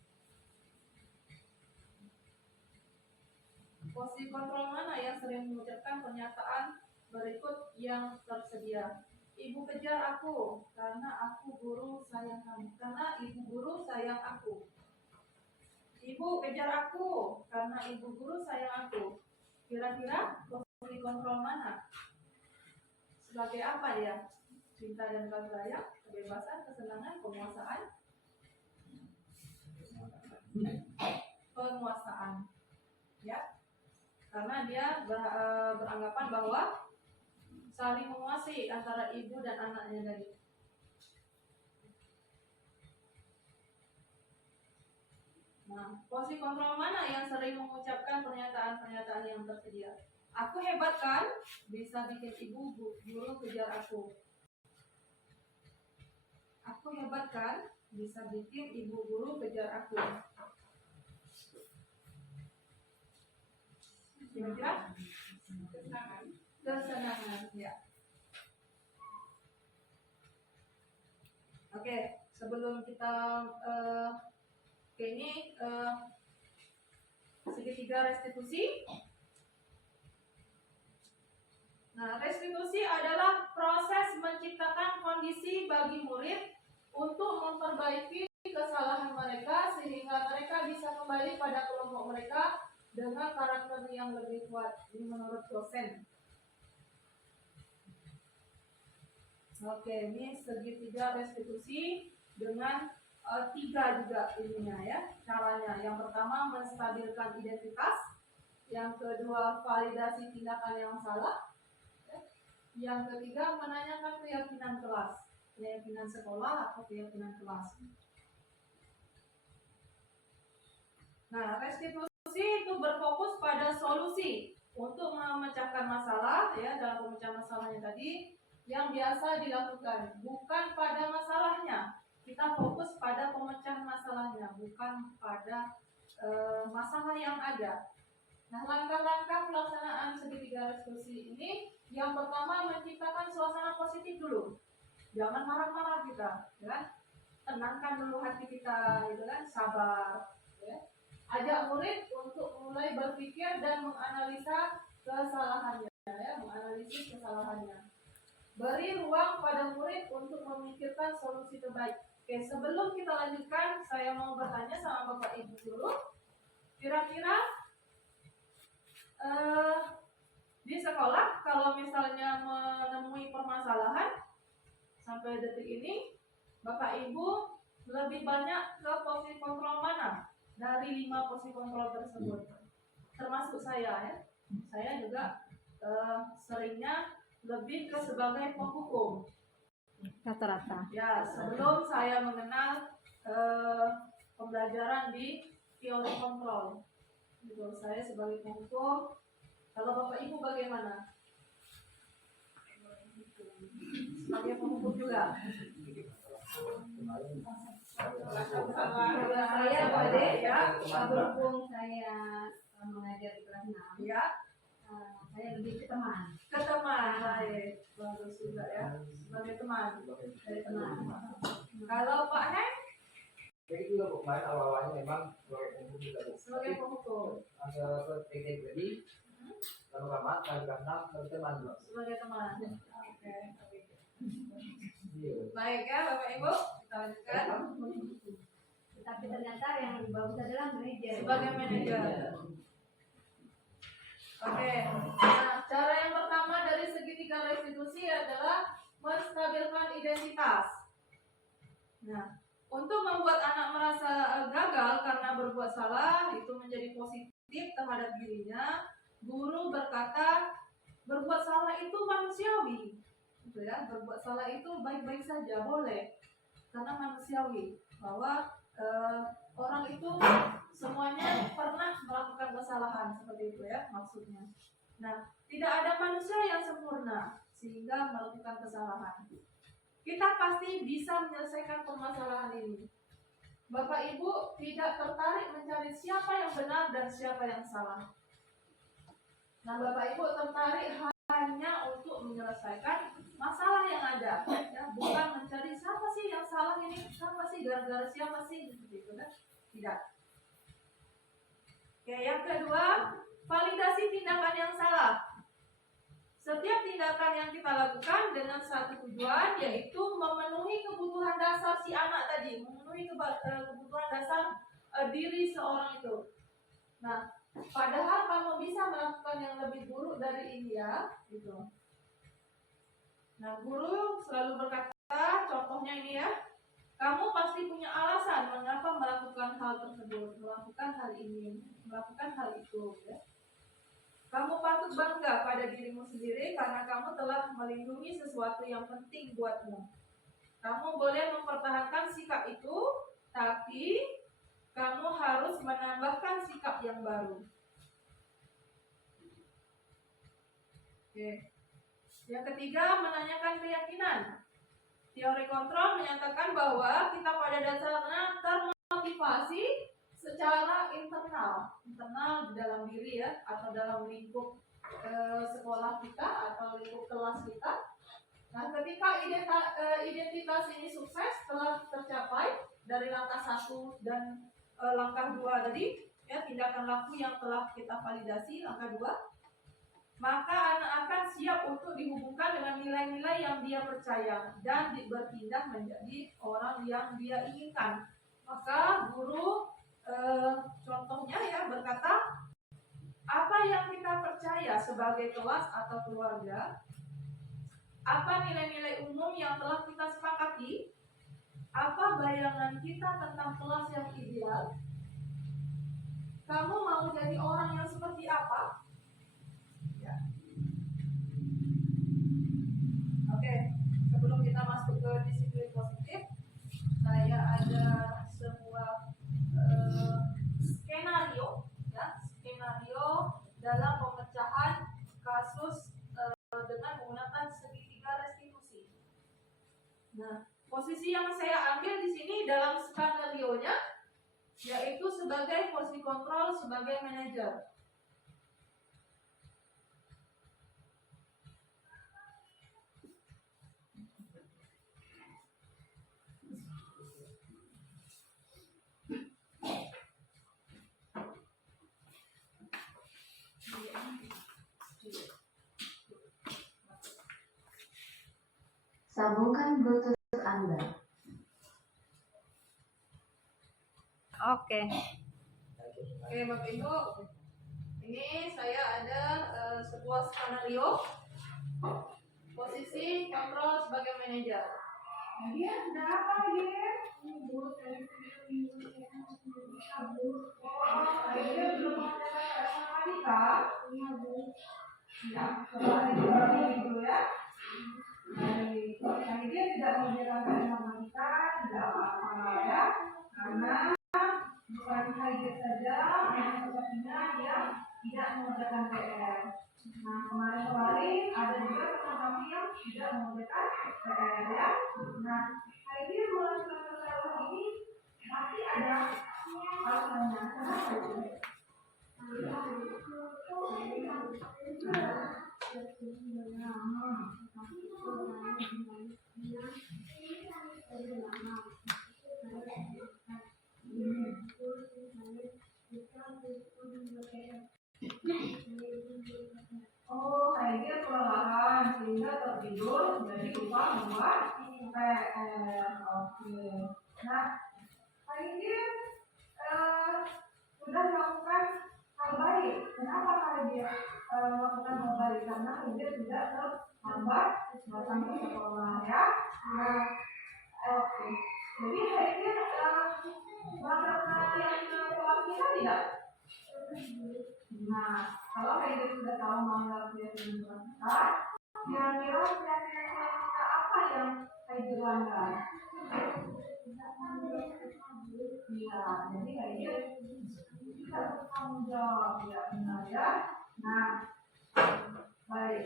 Posisi kontrol mana yang sering mengucapkan pernyataan berikut yang tersedia? Ibu kejar aku karena aku guru sayang kamu. Karena ibu guru sayang aku. Ibu kejar aku karena ibu guru sayang aku. Kira-kira posisi kontrol mana? Sebagai apa ya? cinta dan kasih sayang, kebebasan, kesenangan, penguasaan, ya, karena dia beranggapan bahwa saling menguasai antara ibu dan anaknya tadi. Nah, posisi kontrol mana yang sering mengucapkan pernyataan-pernyataan yang tersedia? Aku hebat kan? Bisa bikin ibu guru kejar aku. Aku hebat kan? Bisa bikin ibu guru kejar aku. Kira-kira? Kesenangan, ya. Oke, sebelum kita ini segitiga restitusi. Nah, restitusi adalah proses menciptakan kondisi bagi murid untuk memperbaiki kesalahan mereka sehingga mereka bisa kembali pada kelompok mereka dengan karakter yang lebih kuat. Ini menurut dosen. Oke, ini segitiga restitusi dengan 3 juga ininya ya, caranya. Yang pertama menstabilkan identitas, yang kedua validasi tindakan yang salah, ya. Yang ketiga menanyakan keyakinan kelas, keyakinan sekolah atau keyakinan kelas. Nah, restitusi itu berfokus pada solusi untuk memecahkan masalah ya, dalam pemecahan masalahnya tadi yang biasa dilakukan, bukan pada masalahnya. Kita fokus pada pemecahan masalahnya, bukan pada masalah yang ada. Nah, langkah-langkah pelaksanaan segitiga restitusi ini, yang pertama menciptakan suasana positif dulu. Jangan marah-marah kita, ya. Tenangkan dulu hati kita, gitu kan, sabar. Ya. Ajak murid untuk mulai berpikir dan menganalisa kesalahannya, ya, menganalisis kesalahannya. Beri ruang pada murid untuk memikirkan solusi terbaik. Oke, sebelum kita lanjutkan, saya mau bertanya sama Bapak Ibu dulu. Kira-kira di sekolah kalau misalnya menemui permasalahan sampai detik ini, Bapak Ibu lebih banyak ke posisi kontrol mana dari 5 posisi kontrol tersebut? Termasuk saya ya. Saya juga seringnya lebih ke sebagai penghukum. Rata-rata. Ya, sebelum saya mengenal pembelajaran di teori kontrol, gitu. Saya sebagai penghukum. Kalau Bapak Ibu bagaimana? Sebagai penghukum juga. Saya boleh ya, berhubung saya mengajar di kelas 6, Ya, saya lebih ke teman. ke teman, baik, bagus juga ya, sebagai teman, dari teman. Kalau Pak Hen Jadi juga Bu, kemarin awal-awalnya memang sebagai penghukum juga Bu. sebagai penghukum, Ada PT pribadi, lalu kamar, lalu enam, lalu teman Bu. sebagai teman. Oke, Iya. baik ya Bapak Ibu, kita lanjutkan. Tapi ternyata yang lebih bagus adalah manajer. Sebagai manajer. Oke, nah cara yang pertama dari segitiga restitusi adalah menstabilkan identitas. Nah, untuk membuat anak merasa gagal karena berbuat salah, itu menjadi positif terhadap dirinya, guru berkata, berbuat salah itu manusiawi. Gitu ya, berbuat salah itu baik-baik saja, boleh. Karena manusiawi, bahwa orang itu semuanya pernah melakukan kesalahan, seperti itu ya maksudnya. Nah, tidak ada manusia yang sempurna sehingga melakukan kesalahan. Kita pasti bisa menyelesaikan permasalahan ini. Bapak Ibu tidak tertarik mencari siapa yang benar dan siapa yang salah. Nah, Bapak Ibu tertarik hanya untuk menyelesaikan masalah yang ada, ya, bukan mencari siapa sih yang salah ini, siapa sih, gara-gara siapa sih, gitu kan? Tidak. Oke, yang kedua, validasi tindakan yang salah. Setiap tindakan yang kita lakukan dengan satu tujuan, yaitu memenuhi kebutuhan dasar si anak tadi, memenuhi kebutuhan dasar diri seorang itu. Nah, padahal kamu bisa melakukan yang lebih buruk dari ini ya, gitu. Nah, guru selalu berkata, contohnya ini ya, kamu pasti punya alasan mengapa melakukan hal tersebut, melakukan hal ini, melakukan hal itu. Ya. Kamu patut bangga pada dirimu sendiri karena kamu telah melindungi sesuatu yang penting buatmu. Kamu boleh mempertahankan sikap itu, tapi kamu harus menambahkan sikap yang baru. Oke. Yang ketiga, menanyakan keyakinan. Teori kontrol menyatakan bahwa kita pada dasarnya termotivasi secara internal di dalam diri ya, atau dalam lingkup sekolah kita atau lingkup kelas kita. Nah, ketika identitas ini sukses telah tercapai dari langkah 1 dan langkah 2 tadi, ya, tindakan laku yang telah kita validasi langkah 2, maka anak akan siap untuk dihubungkan dengan nilai-nilai yang dia percaya dan berpindah menjadi orang yang dia inginkan. Maka guru contohnya ya berkata, apa yang kita percaya sebagai kelas atau keluarga, apa nilai-nilai umum yang telah kita sepakati, apa bayangan kita tentang kelas yang ideal, kamu mau jadi orang yang seperti apa? Ya. Oke, sebelum kita masuk ke disiplin positif, saya ada sebuah skenario, ya, skenario dalam pemecahan kasus dengan menggunakan segitiga restitusi. Nah, posisi yang saya ambil di sini dalam skenario-nya yaitu sebagai posisi kontrol sebagai manajer. Sambungkan Bluetooth Anda. Oke, Bapak Ibu, ini saya ada sebuah skenario posisi kontrol sebagai manajer. Dia sudah apa dia? Dia belum ada wanita. Ya, coba dulu ya. Jadi dia tidak menjalankan wanita, tidak apa-apa ya, karena bukan saja yang sepertinya dia tidak mengerjakan PR. Nah, kemarin ada juga teman-teman yang tidak mengerjakan PR ya. Nah, ini melakukan kesalahan ini pasti ada alasannya. Kenapa itu? Oh, kayak dia kelelahan sehingga tertidur jadi lupa membuat PR. Oke. Nah, kayak dia sudah melakukan hal baik. Kenapa kayak dia melakukan hal baik? Karena dia tidak terlambat datang ke sekolah ya. Nah, oke. Jadi kayak dia melakukan yang kelas kita tidak? Nah, kalau kayak dia sudah tahu menganggap dia dengan kita, kira-kira kita apa yang kayak dia langgar? Iya, jadi kayak dia bisa bertanggung jawab ya, benar ya. Nah, baik.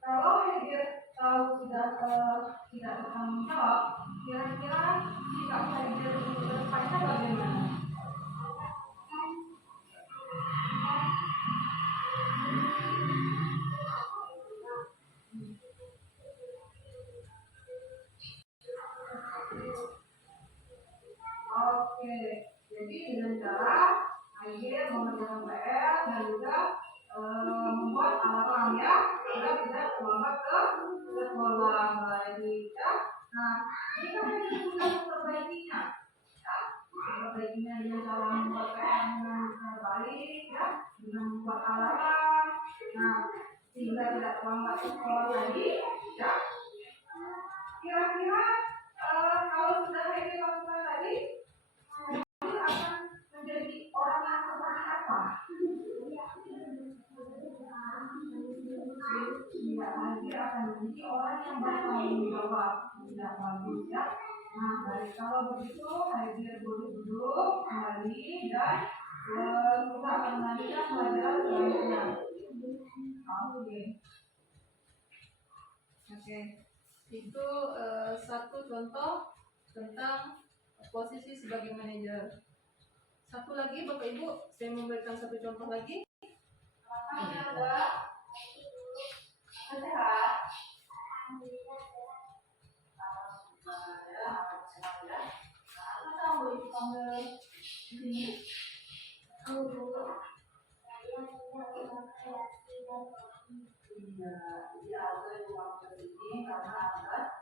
Kalau kayak dia tahu sudah tidak bertanggung jawab, kira-kira sikap kayak dia berdepannya bagaimana? Oke, jadi dengan cara akhir mengerjakan PR dan juga membuat alarm ya, agar tidak terlambat ke sekolah. Baik ya. Nah, jika kita sudah memperbaikinya, ya, memperbaikinya dengan cara membuat PR dengan baik ya, dengan membuat alarm. Nah, sehingga tidak terlambat sekolah lagi. Ya. Kira-kira kalau sudah ini lakukan tadi, akan menjadi orang yang seperti apa? Tidak lagi akan menjadi orang yang bertanggung jawab. Tidak bagus ya. Nah, baik kalau begitu, hadir duduk kembali dan kita akan melanjutkan pelajaran selanjutnya. Oke, itu satu contoh tentang posisi sebagai manajer. Satu lagi Bapak Ibu, saya memberikan satu contoh lagi. Sehat.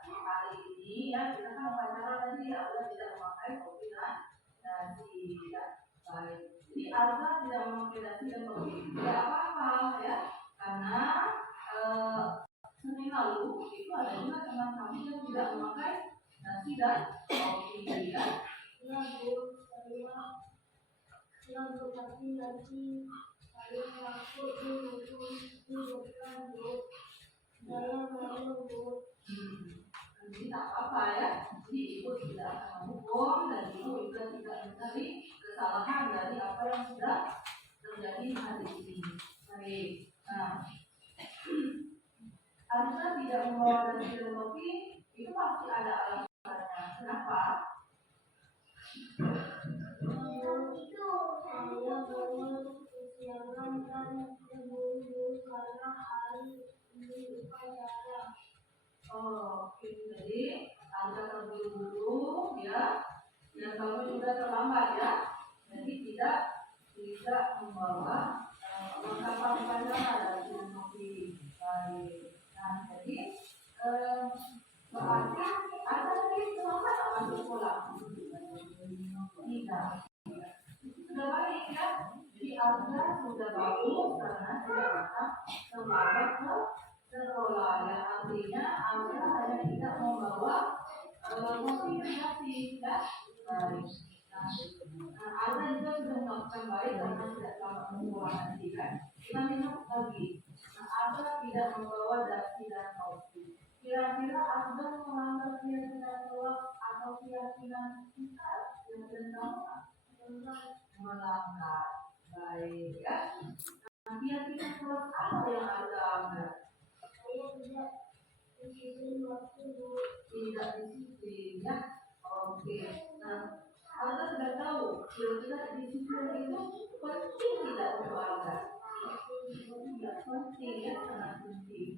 Hari ini ya kita kan pacaran tadi Alga tidak memakai kopi dan nasi ya. Baik. Jadi Alga tidak memakai nasi dan kopi tidak apa-apa ya, karena Senin lalu itu ada juga teman kami yang tidak memakai nasi dan kopi ya. Jadi tak apa ya, jadi ibu tidak akan menghukum dan ibu juga tidak mencari kesalahan dari apa yang sudah terjadi hari ini. Baik, nah harusnya tidak membawa nasi dan kopi itu pasti ada alasannya. Kenapa? Itu saya baru kesiangan dan terburu-buru karena hari ini upacara. Oke, jadi Alga terburu-buru ya, dan kamu juga terlambat ya, jadi tidak membawa perlengkapan upacara dari kopi. Baik, nah jadi berarti ada lagi terlambat masuk sekolah? Tidak. Sudah baik ya, jadi Alga sudah bagus karena tidak bisa terlambat ke sekolah ya, artinya Alga hanya tidak membawa kopi dan nasi ya. Baik. Nah, Alga juga sudah melakukan baik karena tidak terlambat membawa nasi kan. Kita minum lagi. Nah, Alga tidak membawa nasi dan kopi. Kira-kira Alga melanggar keyakinan Allah atau keyakinan kita yang tentang melanggar. Baik ya. Nah, keyakinan Allah apa yang Alga langgar? Saya tidak disiplin waktu Tidak disiplin ya. Oke. Nah, Alga sudah tahu kira-kira disiplin itu penting tidak untuk Alga? Tidak penting ya, sangat penting.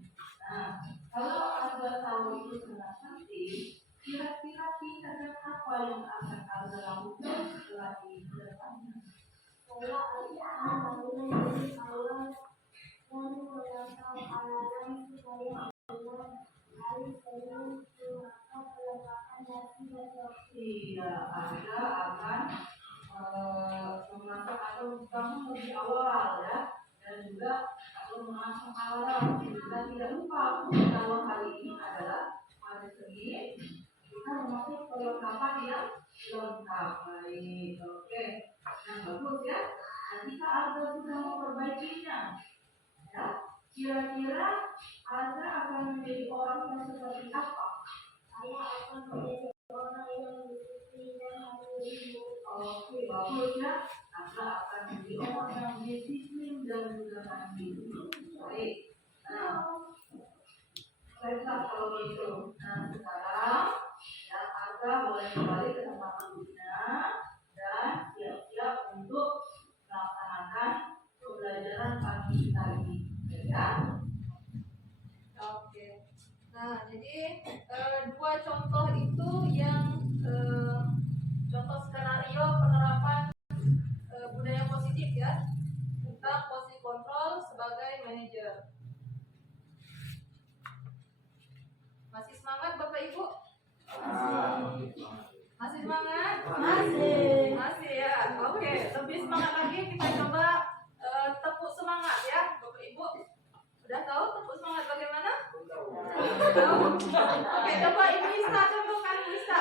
Nah, kalau Alga tahu itu sangat penting, kira-kira tindakan apa yang akan Alga lakukan setelah ini ke depannya? saya akan memulai dari awal dan menetapkan alarm supaya benar hari Senin melakukan pelengkapan nasi dan kopi. Iya, Alga akan memasak atau bangun lebih awal ya, dan juga atau memasang alarm sehingga tidak lupa kalau hari ini adalah hari Senin, kita memakai perlengkapan yang lengkap. Baik, oke, yang bagus ya. Dan kita Alga sudah memperbaikinya ya. Kira-kira Alga akan menjadi orang yang seperti apa? Saya akan menjadi orang yang disiplin dan hati-hati. Oke, bagus ya. Alga akan menjadi orang yang disiplin dan juga mandiri. Baik. Nah, baiklah kalau begitu. Nah, sekarang ya Alga boleh kembali ke tempat duduknya dan siap-siap untuk melaksanakan pembelajaran pagi tadi. Ya. Oke. Nah, jadi dua contoh itu yang contoh skenario penerapan budaya positif ya, tentang posisi kontrol sebagai manajer. Masih semangat Bapak Ibu? Masih semangat? Masih ya. Oke, lebih semangat lagi kita coba tepuk semangat ya Bapak Ibu. Udah tahu Oke, coba Ibu Ista contohkan Ibu Ista.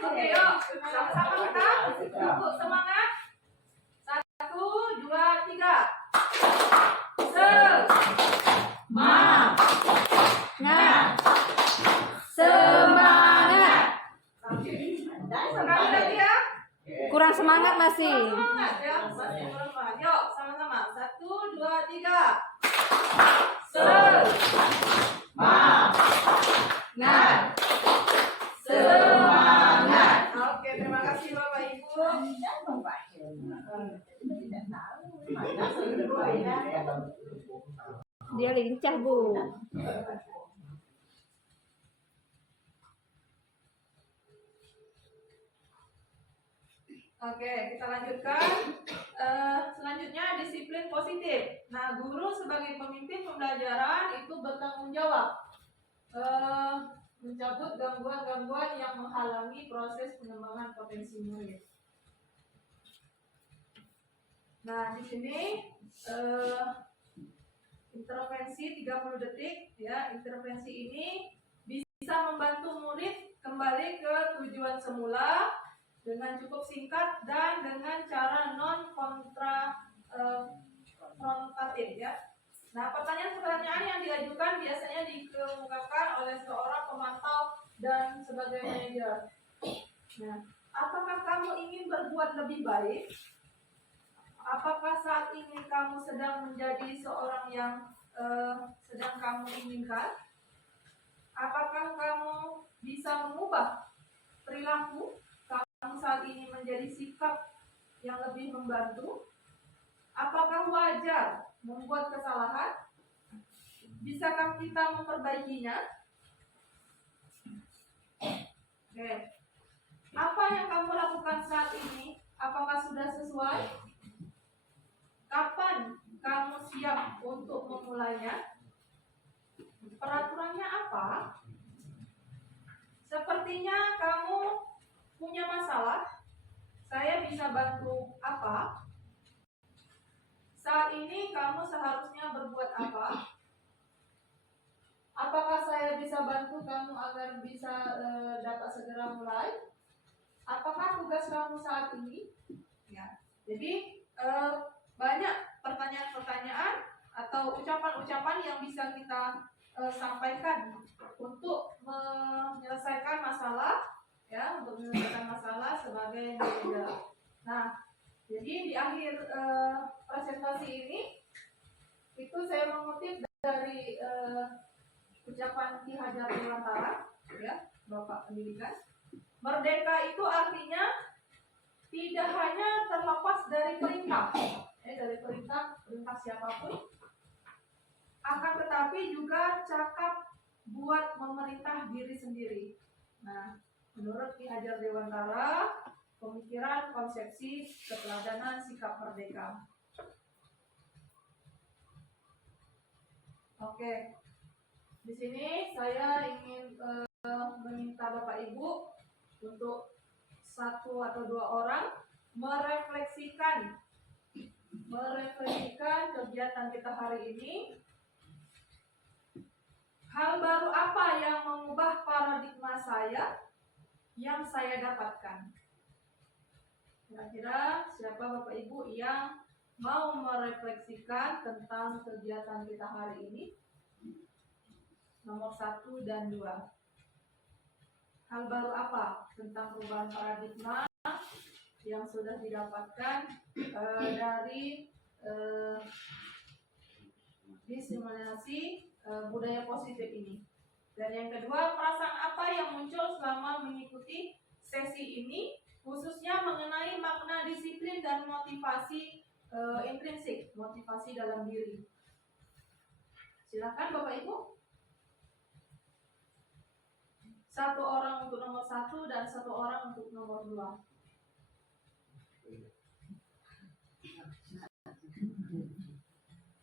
Oke, yuk sama-sama kita. Ibu semangat. 1, 2, 3. Semangat. Sekali lagi ya. Kurang semangat masih. Semangat ya, masih kurang semangat. Yuk, sama-sama. 1, 2, 3. Semangat. Oke, terima kasih Bapak Ibu. Dia lincah, Bu. Oke, kita lanjutkan. Selanjutnya disiplin positif. Nah, guru sebagai pemimpin pembelajaran itu bertanggung jawab mencabut gangguan-gangguan yang menghalangi proses pengembangan potensi murid. Nah, di sini intervensi 30 detik ya. Intervensi ini bisa membantu murid kembali ke tujuan semula dengan cukup singkat dan dengan cara non konfrontatif ya. Nah, pertanyaan-pertanyaan yang diajukan biasanya dikemukakan oleh seorang pemantau dan sebagai manajer. Nah, apakah kamu ingin berbuat lebih baik? Apakah saat ini kamu sedang menjadi seorang yang sedang kamu inginkan? Apakah kamu bisa mengubah perilaku kamu saat ini menjadi sikap yang lebih membantu? Apakah wajar membuat kesalahan? Bisakah kita memperbaikinya? Oke. Apa yang kamu lakukan saat ini? Apakah sudah sesuai? Kapan kamu siap untuk memulainya? Peraturannya apa? Sepertinya kamu punya masalah. Saya bisa bantu apa? Saat ini kamu seharusnya berbuat apa? Apakah saya bisa bantu kamu agar bisa dapat segera mulai? Apakah tugas kamu saat ini? Ya. Jadi banyak pertanyaan-pertanyaan atau ucapan-ucapan yang bisa kita sampaikan untuk menyelesaikan masalah ya, untuk menyelesaikan masalah sebagai manajer. Nah, jadi di akhir presentasi ini itu saya mengutip dari ucapan Ki Hajar Dewantara ya, Bapak Pendidikan. Merdeka itu artinya tidak hanya terlepas dari perintah, dari perintah siapapun, akan tetapi juga cakap buat memerintah diri sendiri. Nah, menurut Ki Hajar Dewantara, pemikiran, konsepsi, keteladanan, sikap merdeka. Oke, di sini saya ingin meminta Bapak Ibu untuk 1 atau 2 orang merefleksikan kegiatan kita hari ini. Hal baru apa yang mengubah paradigma saya yang saya dapatkan? Kira-kira siapa Bapak Ibu yang mau merefleksikan tentang kegiatan kita hari ini? Nomor 1 dan 2. Hal baru apa tentang perubahan paradigma yang sudah didapatkan dari diseminasi budaya positif ini? Dan yang kedua, perasaan apa yang muncul selama mengikuti sesi ini, khususnya mengenai makna disiplin dan motivasi intrinsik, motivasi dalam diri. Silakan Bapak Ibu. 1 orang untuk nomor 1 dan 1 orang untuk nomor 2.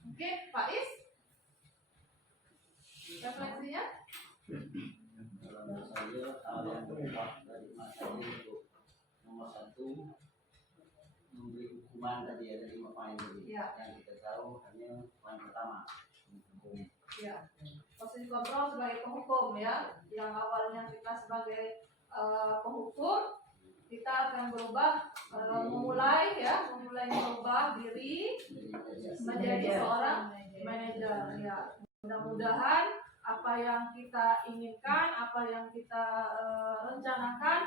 Oke, Pak Is. Refleksinya? Kalau saya hal yang berubah dari masa ini untuk nomor 1 memberi hukuman tadi ada 5 poin tadi. Ya. Yang kita tahu hanya poin pertama. Ya. Posisi kontrol sebagai penghukum ya, yang awalnya kita sebagai penghukum, kita akan berubah memulai merubah diri menjadi seorang manajer ya. Mudah-mudahan apa yang kita inginkan, apa yang kita rencanakan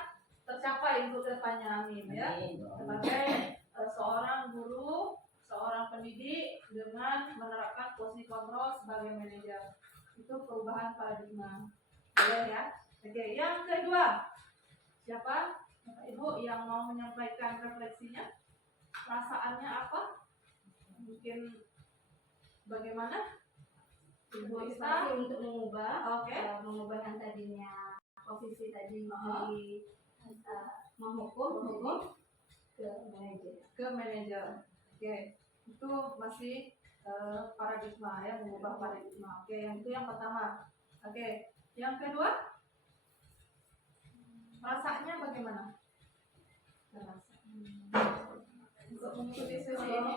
tercapai untuk kedepannya, amin ya. Sebagai seorang guru, seorang pendidik dengan menerapkan posisi kontrol sebagai manajer, itu perubahan paradigma. Boleh ya. Oke, yang kedua, siapa Bapak Ibu yang mau menyampaikan refleksinya? Perasaannya apa? Mungkin bagaimana? Ibu Ista untuk mengubah, Oke. mengubah yang tadinya posisi tadi menjadi menghukum ke manajer. Oke, itu masih paradigma ya, mengubah paradigma. Oke, yang itu yang pertama. Oke, yang kedua, rasanya bagaimana? Untuk mengikuti sesi ini,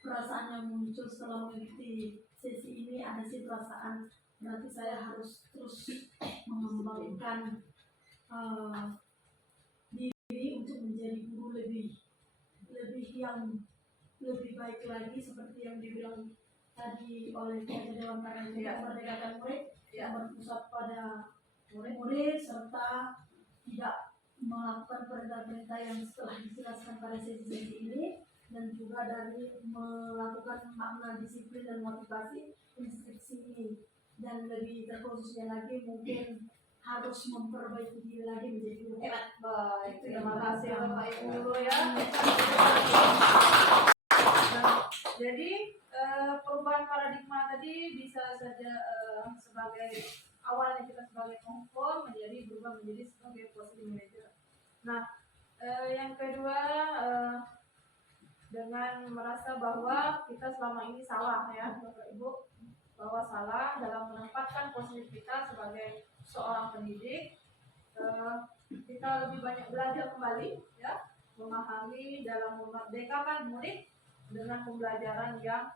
Perasaan yang muncul setelah mengikuti sesi ini ada sih perasaan berarti saya harus terus mengembangkan diri untuk menjadi guru lebih baik lagi, seperti yang dibilang tadi oleh Ketua Dewan Panitia Merdekakan Murid yang berpusat pada murid serta tidak melakukan perintah-perintah yang setelah dijelaskan pada sesi-sesi ini, dan juga dari melakukan makna disiplin dan motivasi instruksi ini, dan lebih terkhususnya lagi mungkin harus memperbaiki diri lagi menjadi guru hebat. baik, terima kasih Bapak Ibu dulu ya. Jadi perubahan paradigma tadi bisa saja sebagai awalnya kita sebagai penghukum menjadi berubah menjadi sebagai posisi manajer. Nah, yang kedua dengan merasa bahwa kita selama ini salah ya Bapak Ibu, bahwa salah dalam menempatkan posisi kita sebagai seorang pendidik. Kita lebih banyak belajar kembali ya, memahami dalam memerdekakan murid dengan pembelajaran yang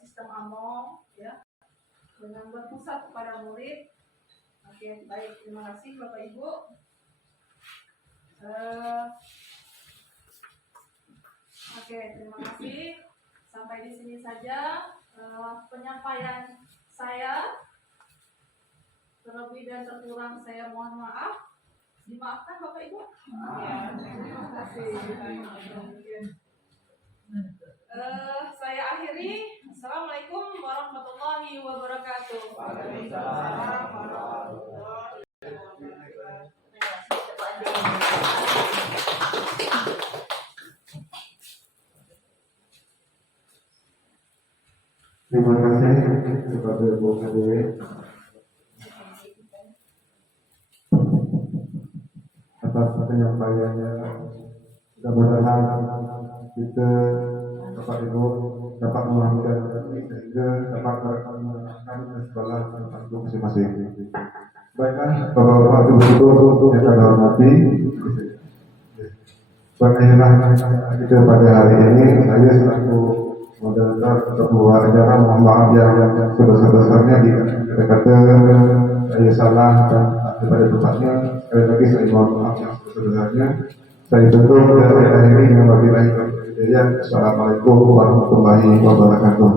sistem AMONG ya, dengan berpusat kepada murid. Oke, baik, terima kasih Bapak Ibu. Oke, terima kasih. Sampai di sini saja penyampaian saya. Terlebih dan terkurang saya mohon maaf. Dimaafkan Bapak Ibu. Ya, terima kasih. Saya akhiri. Assalamualaikum warahmatullahi wabarakatuh. Waalaikumsalam warahmatullahi wabarakatuh. Terima kasih kepada Bu Dewi atas penyampaiannya. Mudah-mudahan kita Bapak Ibu dapat memahami sehingga dapat merekamkan segala tentang masing-masing. Baiklah, Bapak Ibu yang kami hormati, berakhirlah kita pada hari ini. Saya selaku moderator ketua acara mohon maaf yang sebesar-besarnya jika kata-kata saya salah dan tak daripada tempatnya. Sekali lagi saya mohon maaf yang sebesar-besarnya. Saya tutup dan saya akhiri dengan wabillahi taufiq wal hidayah. Assalamualaikum warahmatullahi wabarakatuh.